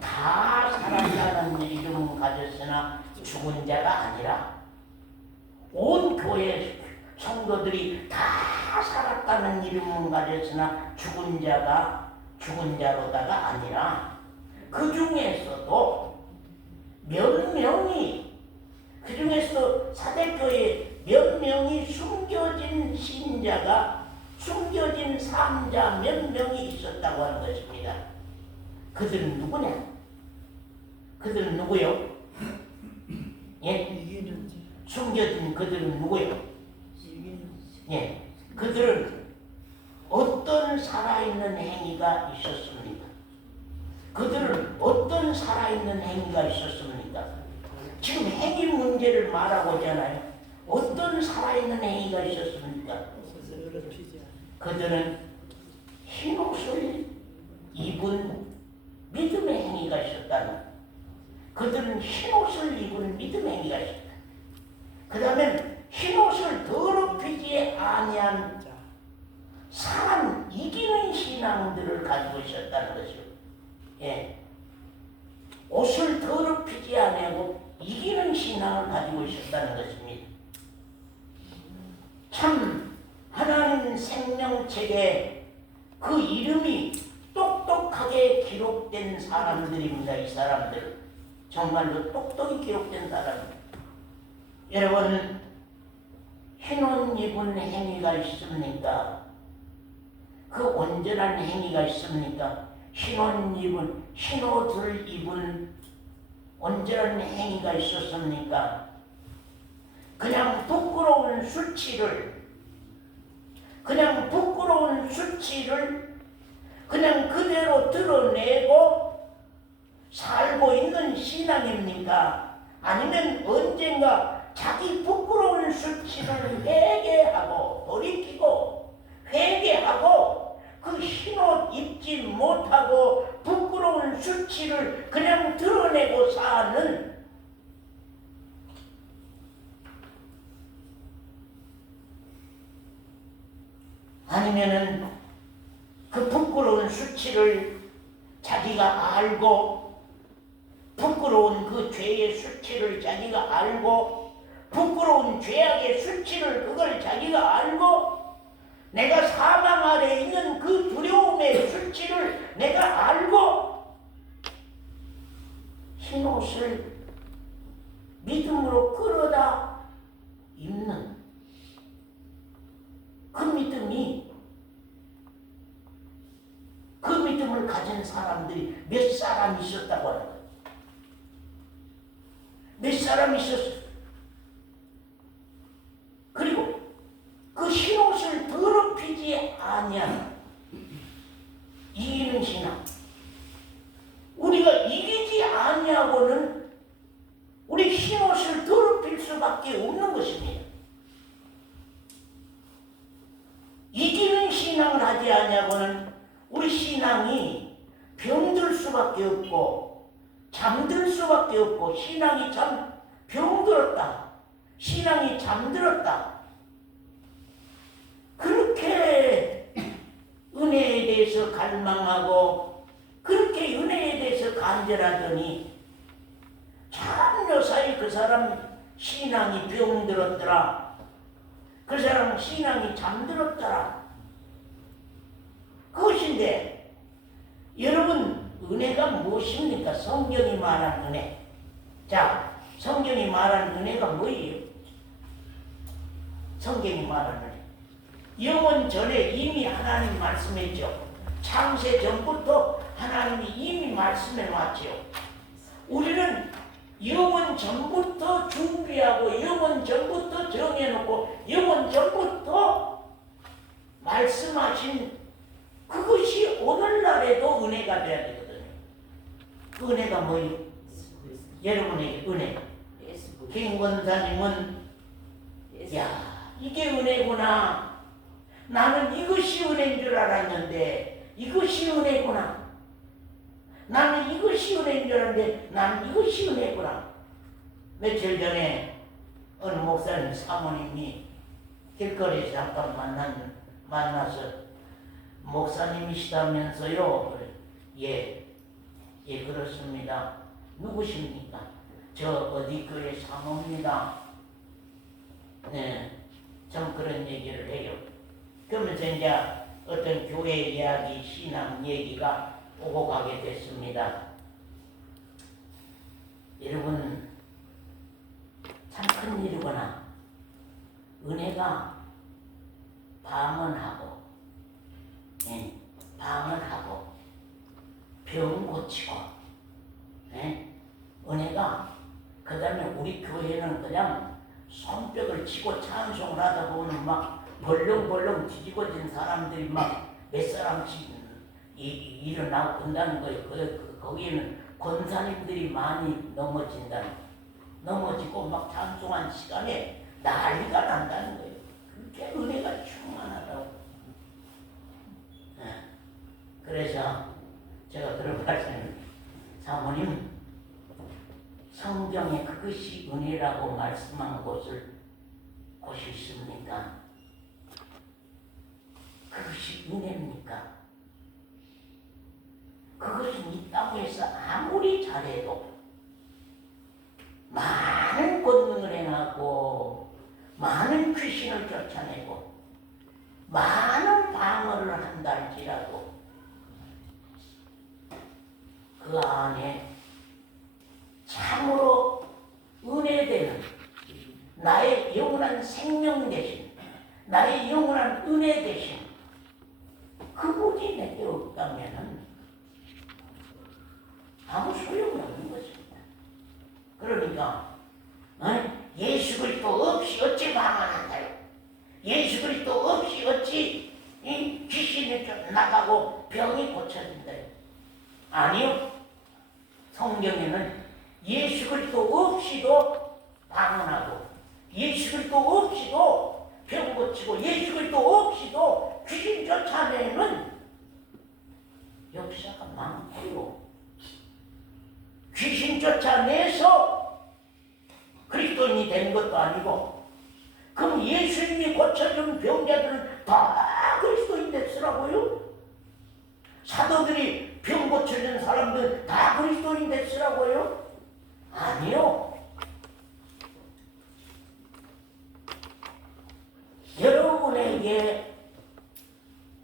다 살았다는 이름은 가졌으나 죽은 자가 아니라 온 교회 성도들이 다 살았다는 이름은 가졌으나 죽은 자로다가 아니라 그 중에서도 몇 명이 그 중에서도 사대교회 몇 명이 숨겨진 신자가 숨겨진 삶자 몇 명이 있었다고 하는 것입니다. 그들은 누구냐? 그들은 누구요? 예? 숨겨진 그들은 누구요? 예, 그들은 어떤 살아있는 행위가 있었습니까? 그들은 어떤 살아있는 행위가 있었습니까? 지금 행위 문제를 말하고자 하나요? 어떤 살아있는 행위가 있었습니까? 그들은 흰옷을 입은 믿음의 행위가 있었다는, 그들은 흰옷을 입은 믿음의 행위가 있었다. 그 다음에 흰옷을 더럽히지 아니한 사람 이기는 신앙들을 가지고 있었다는 것이요. 예. 옷을 더럽히지 아니하고 이기는 신앙을 가지고 있었다는 것입니다. 참 하나님 생명책에 그 이름이 똑똑하게 기록된 사람들입니다. 이 사람들 정말로 똑똑히 기록된 사람들. 여러분 흰옷 입은 행위가 있습니까? 그 온전한 행위가 있습니까? 흰옷을 입은 온전한 행위가 있었습니까? 그냥 부끄러운 수치를 그냥 그대로 드러내고 살고 있는 신앙입니까? 아니면 언젠가 자기 부끄러운 수치를 회개하고 돌이키고 회개하고 그 흰옷 입지 못하고 부끄러운 수치를 그냥 드러내고 사는, 아니면은 그 부끄러운 수치를 자기가 알고, 부끄러운 그 죄의 수치를 자기가 알고, 부끄러운 죄악의 수치를 그걸 자기가 알고, 내가 사망 아래 있는 그 두려움의 수치를 내가 알고 흰옷을 믿음으로 끌어다 입는 그 믿음을 가진 사람들이 몇 사람 있었다고 하는 거예요. 몇 사람 있었어요. 그리고 그 흰옷을 더럽히지 아니하는 이기는 신앙. 우리가 이기지 아니하고는 우리 흰옷을 더럽힐 수밖에 없는 것입니다. 이기는 신앙을 하지 아니하고는 우리 신앙이 병들 수밖에 없고 잠들 수밖에 없고, 신앙이 참 병들었다, 신앙이 잠들었다, 그렇게 은혜에 대해서 갈망하고 그렇게 은혜에 대해서 간절하더니 참 요사이 그 사람 신앙이 병들었더라, 그 사람 신앙이 잠들었더라. 그것인데 여러분, 은혜가 무엇입니까? 성경이 말한 은혜. 자, 성경이 말한 은혜가 뭐예요? 성경이 말한 은혜, 영원 전에 이미 하나님 말씀했죠. 창세 전부터 하나님이 이미 말씀해 놨죠. 우리는 영원 전부터 준비하고 영원 전부터 정해놓고 영원 전부터 말씀하신 그것이 오늘날에도 은혜가 돼야 되거든요. 그 은혜가 뭐예요? 여러분에게 은혜. 김권사님은 야, 이게 은혜구나, 나는 이것이 은혜인 줄 알았는데 이것이 은혜구나, 나는 이것이 은혜인 줄 알았는데 나는 이것이 은혜구나. 며칠 전에 어느 목사님 사모님이 길거리에서 잠깐 만나서 목사님이시다면서요? 예, 그렇습니다. 누구십니까? 저 어디 교회 사모입니다. 네, 좀 그런 얘기를 해요. 그러면서 이제 어떤 교회 이야기, 신앙 얘기가 오고 가게 됐습니다. 여러분, 참 큰 일이구나. 은혜가 방언하고, 방언하고, 병 고치고, 은혜가, 그 다음에 우리 교회는 그냥 손뼉을 치고 찬송을 하다 보면 막 벌렁벌렁 뒤집어진 사람들이 막 몇 사람씩 일어나고 그런다는 거예요. 거기에는 권사님들이 많이 넘어지고 막 찬송한 시간에 난리가 난다는 거예요. 그렇게 은혜가 충만하다고. 그래서 제가 그런 말씀을, 사모님, 성경에 그것이 은혜라고 말씀한 곳이 있습니까? 그것이 은혜입니까? 그것은 있다고 해서 아무리 잘해도 많은 권능을 행하고 많은 귀신을 쫓아내고 많은 방어를 한다 할지라도 그 안에 참으로 은혜되는, 나의 영원한 생명 대신, 나의 영원한 은혜 대신 그분이 내게 없다면은 아무 소용이 없는 것입니다. 그러니까 예수 그리스도 없이 어찌 방언한다요? 예수 그리스도 없이 어찌 귀신이 좀 나가고 병이 고쳐진다요? 아니요. 성경에는 예수 그리스도 없이도 방언하고 예수 그리스도 없이도 병 고치고 예수 그리스도 없이도 귀신 쫓아내는 역사가 많고요. 귀신 쫓아내서 그리스도인이 된 것도 아니고, 그럼 예수님이 고쳐준 병자들은 다 그리스도인 됐으라고요? 사도들이 병 고쳐준 사람들 다 그리스도인 됐으라고요? 아니요. 여러분에게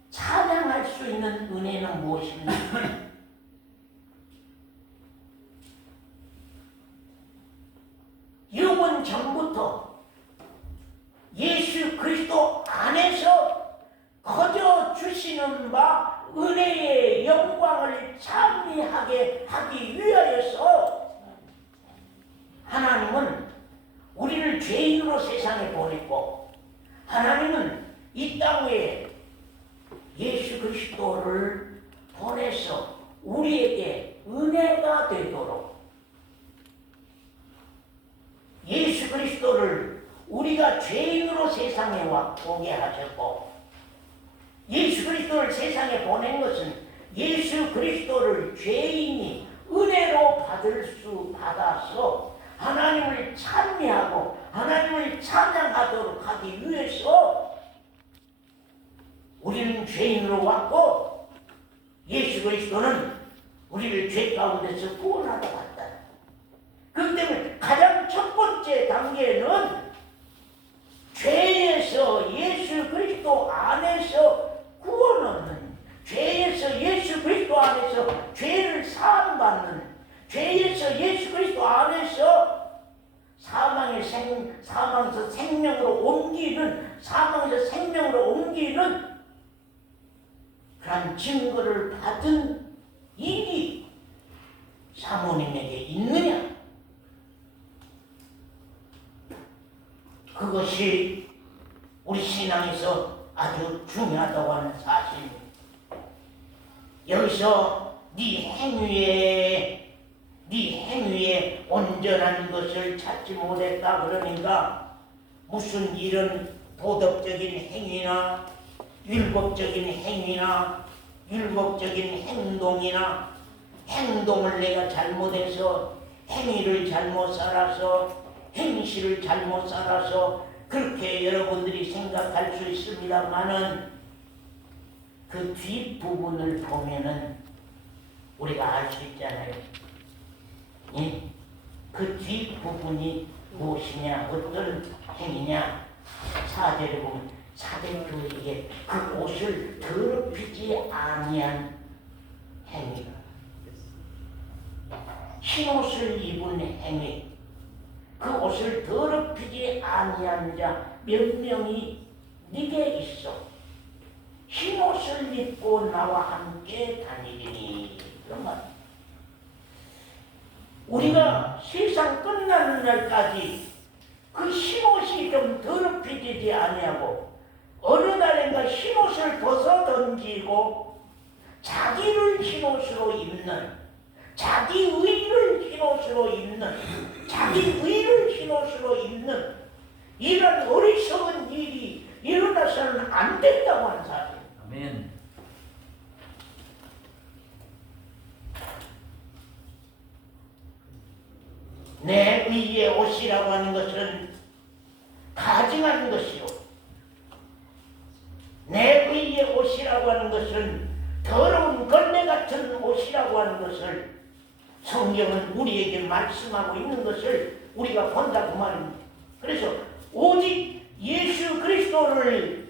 찬양할 수 있는 은혜는 무엇입니까? 영원 전부터 예수 그리스도 안에서 거저 주시는 바 은혜의 영광을 찬미하게 하기 위하여서 하나님은 우리를 죄인으로 세상에 보냈고, 하나님은 이 땅에 예수 그리스도를 보내서 우리에게 은혜가 되도록, 예수 그리스도를 우리가 죄인으로 세상에 오게 하셨고, 예수 그리스도를 세상에 보낸 것은 예수 그리스도를 죄인이 은혜로 받아서 하나님을 찬미하고 하나님을 찬양하도록 하기 위해서 우리는 죄인으로 왔고, 예수 그리스도는 우리를 죄 가운데서 구원하러 왔다. 그렇기 때문에 가장 첫 번째 단계는 죄에서 예수 그리스도 안에서 구원 얻는, 죄에서 예수 그리스도 안에서 죄를 사함받는, 죄에서 예수 그리스도 안에서 사망에서 생명으로 옮기는, 사망에서 생명으로 옮기는 그런 증거를 받은 일이 사모님에게 있느냐? 그것이 우리 신앙에서 아주 중요하다고 하는 사실입니다. 여기서 네 행위에 온전한 것을 찾지 못했다 그러니까 무슨 이런 도덕적인 행위나 율법적인 행위나 율법적인 행동을 내가 잘못해서, 행위를 잘못 살아서, 행실을 잘못 살아서 그렇게 여러분들이 생각할 수 있습니다만은 그 뒷부분을 보면은 우리가 알 수 있잖아요. 예? 그 뒷부분이 무엇이냐, 어떤 행위냐. 4절에 보면 사대교에게 그 옷을 더럽히지 아니한 행위, 흰옷을 입은 행위, 그 옷을 더럽히지 아니한 자 몇 명이 네게 있어. 흰옷을 입고 나와 함께 다니리니. 그런 말. 우리가 세상 끝나는 날까지 그 흰옷이 좀 더럽히지 아니하고, 어느 날인가 흰옷을 벗어 던지고 자기를 흰옷으로 입는, 자기 의를 흰옷으로 입는, 자기 의를 흰옷으로 입는 이런 어리석은 일이 일어나서는 안 된다고 하는 사실. 아멘. 내 의의 옷이라고 하는 것은 가증한 것이요, 내 의의 옷이라고 하는 것은 더러운 걸레 같은 옷이라고 하는 것을 성경은 우리에게 말씀하고 있는 것을 우리가 본다고 말입니다. 그래서 오직 예수 그리스도의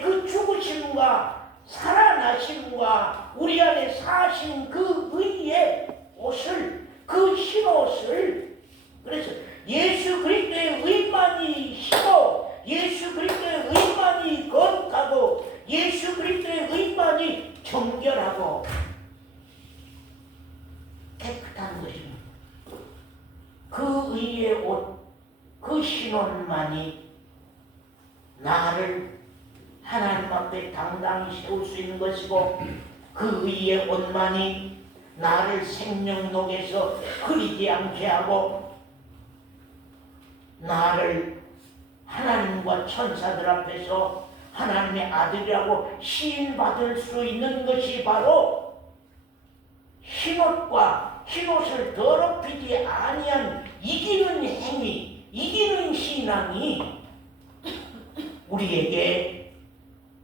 그 죽으심과 살아나심과 우리 안에 사신 그 의의 옷을, 그 흰옷을, 그래서 예수 그리스도의 의만이 희고, 예수 그리스도의 의만이 거룩하고, 예수 그리스도의 의만이 정결하고 깨끗한 것입니다. 그 의의 옷, 그 흰옷만이 나를 하나님 앞에 당당히 세울 수 있는 것이고, 그 의의 옷만이 나를 생명록에서 흐리지 않게 하고 나를 하나님과 천사들 앞에서 하나님의 아들이라고 시인받을 수 있는 것이 바로 흰옷과 흰옷을 더럽히지 아니한 이기는 행위, 이기는 신앙이 우리에게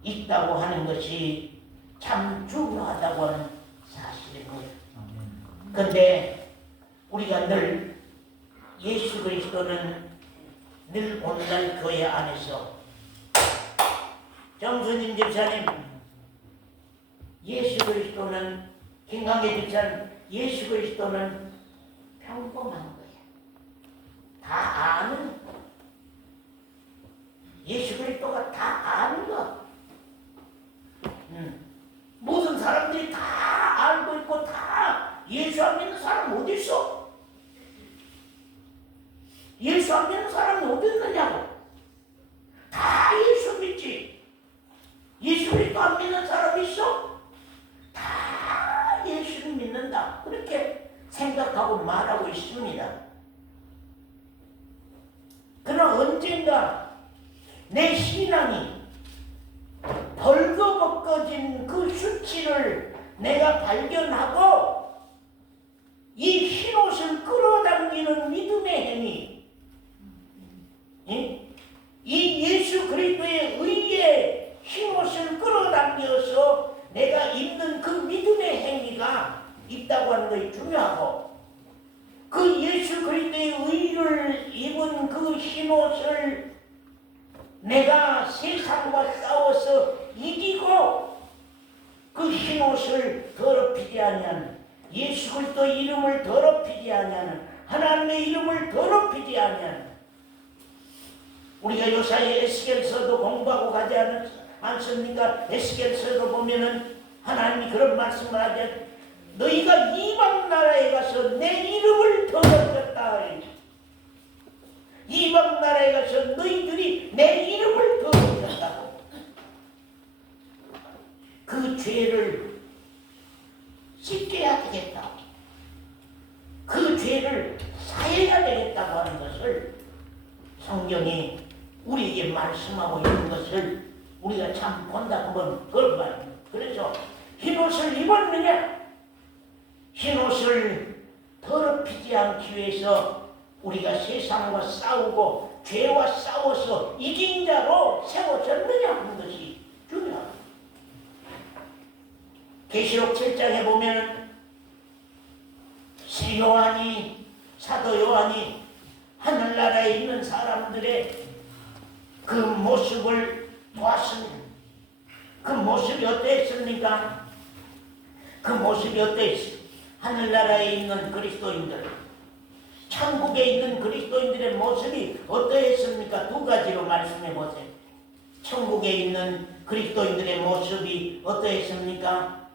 있다고 하는 것이 참 중요하다고 하는 사실입니다. 그런데 우리가 늘 예수 그리스도는 늘 오늘날 교회 안에서 정순임 집사님, 예수 그리스도는 김강계 집사님, 예수 그리스도는 평범한 거야. 다 아는 거. 예수 그리스도가 다 아는 거. 모든 사람들이 다 알고 있고 다 예수 안 믿는 사람 어디 있어? 예수 안 믿는 사람이 어디 있느냐고. 다 예수 믿지. 예수 그리스도 안 믿는 사람 있어? 다 예수를 믿는다. 그렇게 생각하고 말하고 있습니다. 그러나 언젠가 내 신앙이 벌거벗겨진 그 수치를 내가 발견하고 이 흰옷을 끌어당기는 믿음의 행위, 이 예수 그리스도의 의의 흰옷을 끌어당겨서 내가 입는 그 믿음의 행위가 있다고 하는 것이 중요하고, 그 예수 그리스도의 의를 입은 그 흰옷을 내가 세상과 싸워서 이기고 그 흰옷을 더럽히지 아니하는, 예수 그리스도 이름을 더럽히지 아니하는, 하나님의 이름을 더럽히지 아니하는, 우리가 요사이 에스겔서도 공부하고 가지 않습니까? 에스겔서도 보면은 하나님이 그런 말씀을 하죠. 너희가 이방 나라에 가서 내 이름을 더럽혔다. 이방 나라에 가서 너희들이 내 이름을 더럽혔다고. 그 죄를 씻겨야 되겠다. 그 죄를 사해야 되겠다고 하는 것을 성경이 우리에게 말씀하고 있는 것을 우리가 참 본다 보면 그런 말입니다. 그래서 흰옷을 입었느냐? 흰옷을 더럽히지 않기 위해서 우리가 세상과 싸우고 죄와 싸워서 이긴 자로 세워졌느냐 하는 것이 중요합니다. 계시록 7장에 보면 사도 요한이 하늘나라에 있는 사람들의 그 모습을 보았습니다. 그 모습이 어땠습니까? 그 모습이 어땠습니까? 하늘나라에 있는 그리스도인들, 천국에 있는 그리스도인들의 모습이 어떠했습니까? 두 가지로 말씀해 보세요. 천국에 있는 그리스도인들의 모습이 어떠했습니까?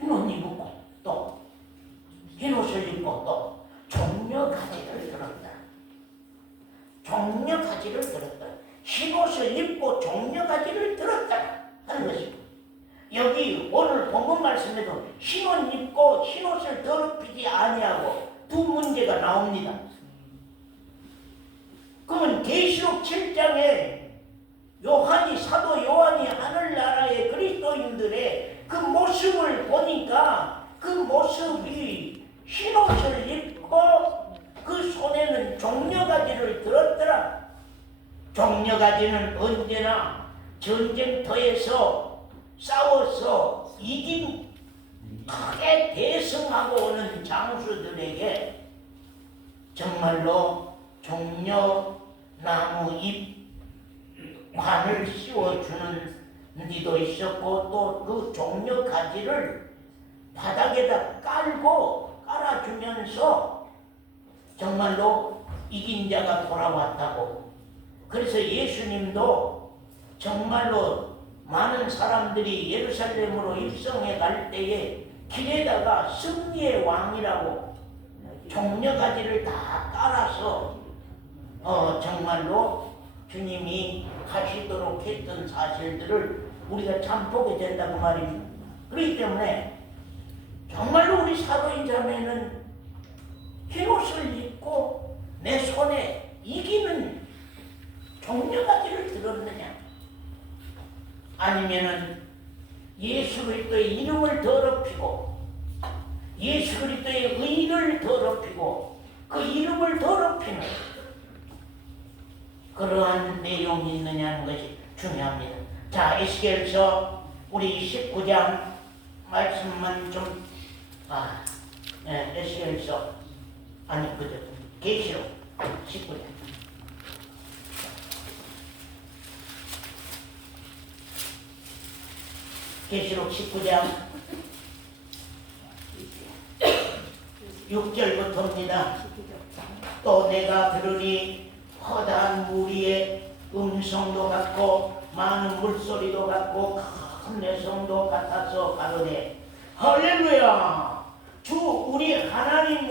흰옷 입고 또 흰옷을 입고 또 종려가지를 들었다. 종려가지를 들었다. 흰옷을 입고 종려가지를 들었다 하는 것입니다. 여기 오늘 본문 말씀에도 흰옷 입고 흰옷을 더럽히지 아니하고 두 문제가 나옵니다. 그러면 계시록 7장에 사도 요한이 하늘나라의 그리스도인들의 그 모습을 보니까 그 모습이 흰옷을 입고 그 손에는 종려가지를 들었더라. 종려가지는 언제나 전쟁터에서 싸워서 이긴 크게 대승하고 오는 장수들에게 정말로 종려나무 잎 관을 씌워주는 이도 있었고, 또 그 종려가지를 바닥에다 깔아주면서 정말로 이긴 자가 돌아왔다고. 그래서 예수님도 정말로 많은 사람들이 예루살렘으로 입성해 갈 때에 길에다가 승리의 왕이라고 종려가지를 다 깔아서 정말로 주님이 가시도록 했던 사실들을 우리가 참 보게 된다고 말입니다. 그렇기 때문에 정말로 우리 사도인 자매는 흰옷을 입고 내 손에 이기는 종려가지를 들었느냐, 아니면은 예수 그리스도의 이름을 더럽히고 예수 그리스도의 의를 더럽히고 그 이름을 더럽히는 그러한 내용이 있느냐는 것이 중요합니다. 자, 에스겔서 우리 19장 말씀만 좀 에스겔서 아니 그죠 계시록 19장 계시록 19장 6절부터입니다. 또 내가 들으니 허다한 무리의 음성도 같고 많은 물소리도 같고 큰 내성도 같아서 가로되 할렐루야, 주 우리 하나님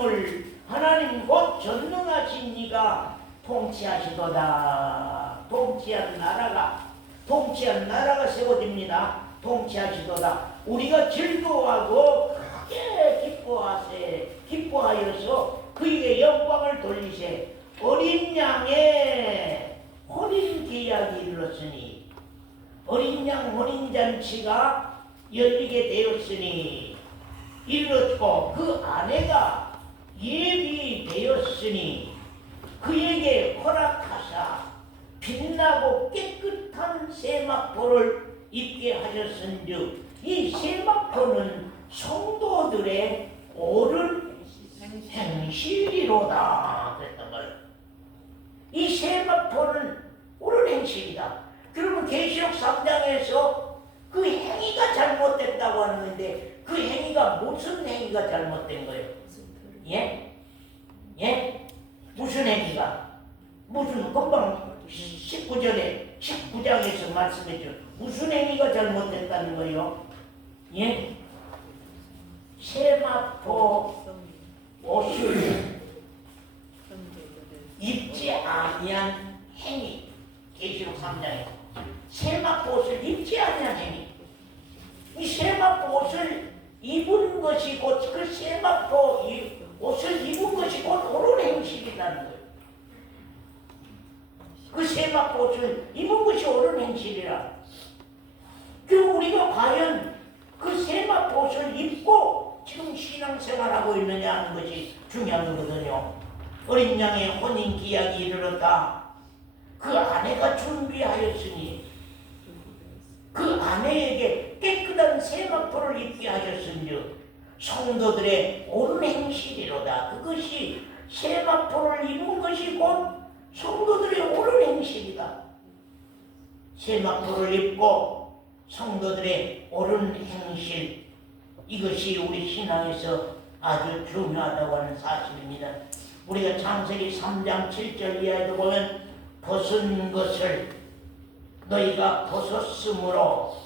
곧 전능하신 이가 통치하시도다. 통치한 나라가 세워집니다. 통치하시도다. 우리가 즐거워하고 크게 기뻐하여서 그에게 영광을 돌리세. 어린 양의 혼인 계약이 이르렀으니, 어린 양 혼인잔치가 열리게 되었으니 이르렀고 그 아내가 예비되었으니 그에게 허락하사 빛나고 깨끗한 세마포를 입게 하셨은즉 이 세마포는 성도들의 옳은 행실이로다 그랬던 걸. 이 세마포는 옳은 행실이다. 그러면 계시록 3장에서 그 행위가 잘못됐다고 하는데 그 행위가 무슨 행위가 잘못된 거예요? 예? 무슨 행위가? 무슨 금방 19장에서 말씀했죠. 무슨 행위가 잘못됐다는 거예요? 예? 세마포 옷을 입지 아니한 행위. 계시록 3장에 세마포 옷을 입지 아니한 행위. 이 세마포 옷을 입은 것이 곧 그 세마포 옷을 입은 것이 곧 옳은 행실이라는 거예요. 그 세마포 옷을 입은 것이 옳은 행실이라. 그럼 우리가 과연 그 세마포 옷을 입고 지금 신앙생활하고 있느냐 하는 것이 중요한 거거든요. 어린 양의 혼인 기약이 이르렀다. 그 아내가 준비하였으니 그 아내에게 깨끗한 세마포를 입게 하셨은즉 성도들의 옳은 행실이로다. 그것이 세마포를 입은 것이 곧 성도들의 옳은 행실이다. 세마포를 입고 성도들의 옳은 행실, 이것이 우리 신앙에서 아주 중요하다고 하는 사실입니다. 우리가 창세기 3장 7절 이하에도 보면 벗은 것을 너희가 벗었으므로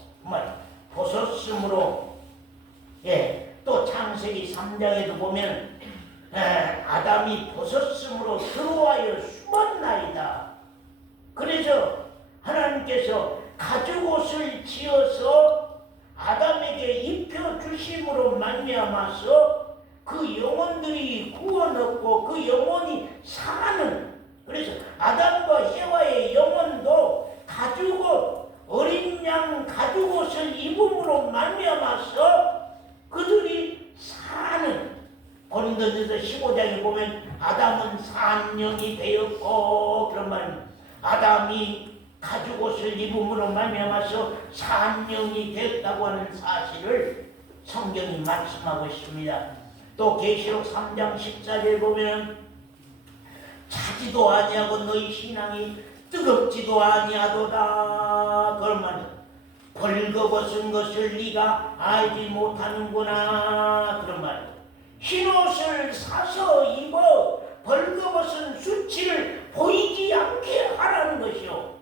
또 창세기 3장에도 보면 아담이 벗었으므로 들어와여 숨었나이다. 그래서 하나님께서 가죽옷을 지어서 아담에게 입혀주심으로 말미암아서 그 영혼들이 구원받고 그 영혼이 사는, 그래서 아담과 해와의 영혼도 가죽옷, 어린 양 가죽옷을 입음으로 말미암아서 그들이 사는, 고린도전서 15장에 보면 아담은 산 영이 되었고 그런 말입니다. 아담이 가죽옷을 입음으로 말미암아서 산 영이 되었다고 하는 사실을 성경이 말씀하고 있습니다. 또 계시록 3장 14절에 보면 차지도 아니하고 너희 신앙이 뜨겁지도 아니하도다. 그런 말이야. 벌거벗은 것을 네가 알지 못하는구나. 그런 말이야. 흰옷을 사서 입어 벌거벗은 수치를 보이지 않게 하라는 것이요.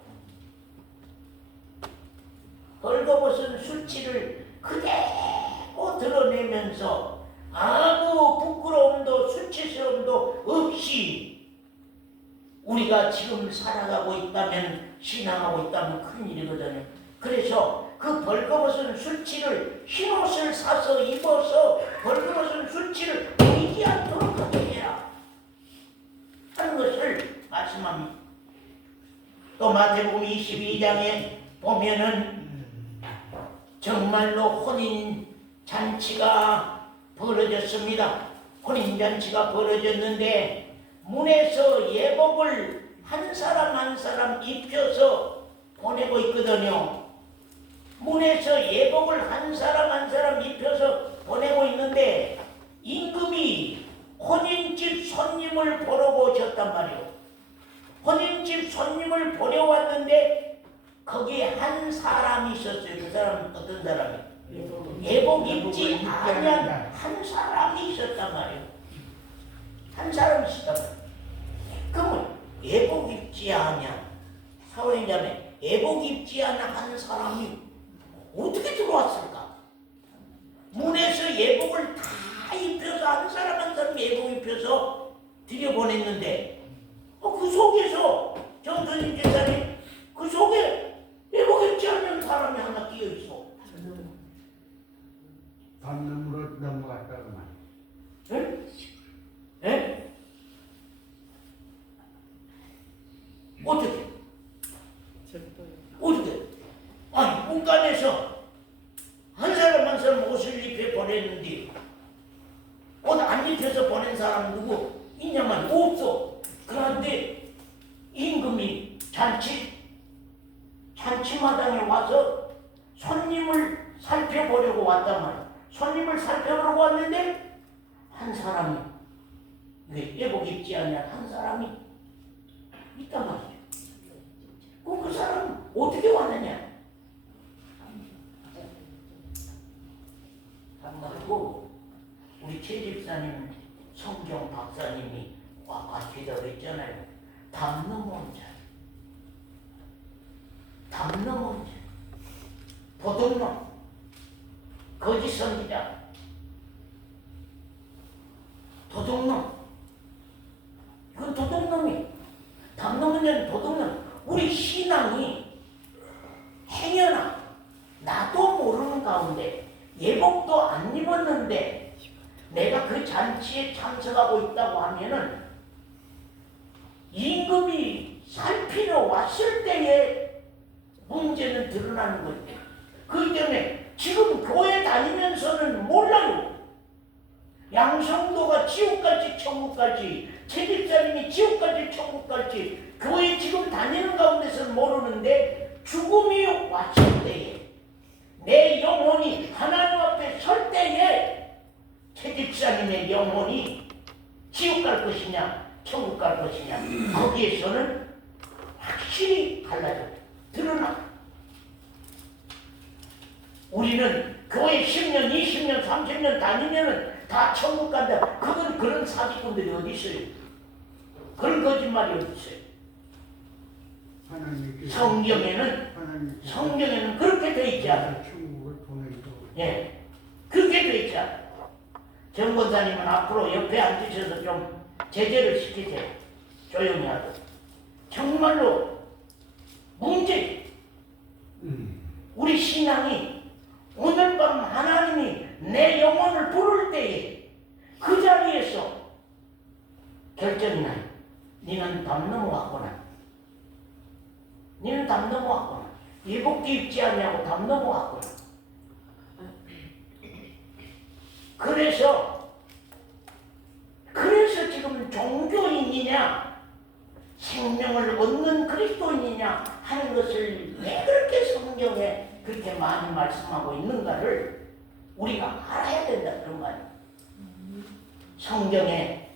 벌거벗은 수치를 그대로 드러내면서 아무 부끄러움도 수치스러움도 없이 우리가 지금 살아가고 있다면, 신앙하고 있다면 큰일이거든요. 그래서 그 벌거벗은 수치를, 흰옷을 사서 입어서 벌거벗은 수치를 보이지 않도록 하게 해라 하는 것을 말씀합니다. 또 마태복음 22장에 보면은 정말로 혼인잔치가 벌어졌습니다. 혼인잔치가 벌어졌는데 문에서 예복을 한 사람 한 사람 입혀서 보내고 있거든요. 문에서 예복을 한 사람 한 사람 입혀서 보내고 있는데 임금이 혼인집 손님을 보러 오셨단 말이에요. 혼인집 손님을 보러 왔는데 거기에 한 사람이 있었어요. 그 사람은 어떤 사람이? 예복 입지 아니한 한 사람이 있었단 말이에요. 한 사람이 있었단 말이에요. 그러면 예복 입지 아니한 사회자매 예복 입지 않은 한 사람이 어떻게 들어왔을까? 문에서 예복을 다 입혀서 한 사람 한 사람 예복 입혀서 들여보냈는데 그 속에서 정선임 제사님 그 속에 예복 입지 않은 사람이 하나 끼어 있어. 담론으로 넘어갔다구만. 응? 예? 어떻게? 어떻게? 아니 문간에서 한 사람 한 사람 옷을 입혀 보냈는데 옷 안 입혀서 보낸 사람 누구 있냐만 없어. 그런데 임금이 잔치마당에 와서 손님을 살펴보려고 왔단 말이야. 손님을 살펴보려고 왔는데 한 사람이 예복 입지 않는 한 사람이 있단 말이야. 그 사람은 어떻게 왔느냐? 그리고 우리 최 집사님 성경 박사님이 아까 기도했잖아요. 담 넘어온 자, 담 넘어온 자, 도둑놈, 거짓 선지자, 도둑놈. 이건 도둑놈이, 담 넘은 자는 도둑놈. 우리 신앙이 행여나 나도 모르는 가운데 예복도 안 입었는데 내가 그 잔치에 참석하고 있다고 하면은 임금이 살피러 왔을 때에 문제는 드러나는 거예요. 그렇기 때문에 지금 교회 다니면서는 몰라요. 양성도가 지옥 갈지 천국 갈지, 최집사님이 지옥 갈지 천국 갈지 교회 지금 다니는 가운데서는 모르는데 죽음이 왔을 때에 내 영혼이 하나님 앞에 설 때에 최집사님의 영혼이 지옥 갈 것이냐 천국 갈 것이냐 거기에서는 확실히 갈라져 드러나. 우리는 교회 10년, 20년, 30년 다니면은 다 천국 간다. 그건 그런 사기꾼들이 어디 있어요? 그런 거짓말이 어디 있어요? 성경에는 그렇게 돼 있지 않아요. 예, 그렇게 돼 있지 않아요. 정 권사님은 앞으로 옆에 앉으셔서 좀 제재를 시키세요. 조용히 하고. 정말로 문제. 우리 신앙이 오늘 밤 하나님이 내 영혼을 부를 때에 그 자리에서 결정이 나요. 너는 담 넘어왔구나. 너는 담 넘어왔구나. 예복도 입지 않냐고 담 넘어왔구나. 그래서 지금 종교인이냐 생명을 얻는 그리스도인이냐 하는 것을 왜 그렇게 성경에 그렇게 많이 말씀하고 있는가를 우리가 알아야 된다 그런 말이에요. 성경에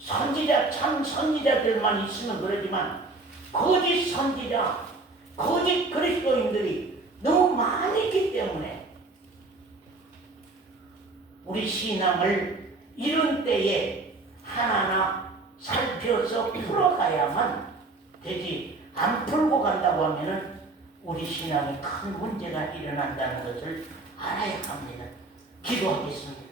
선지자 참 선지자들만 있으면 그러지만 거짓 선지자 거짓 그리스도인들이 너무 많이 있기 때문에 우리 신앙을 이런 때에 하나하나 살펴서 풀어가야만 되지. 안 풀고 간다고 하면은 우리 신앙에 큰 문제가 일어난다는 것을 알아야 합니다. 기도하겠습니다.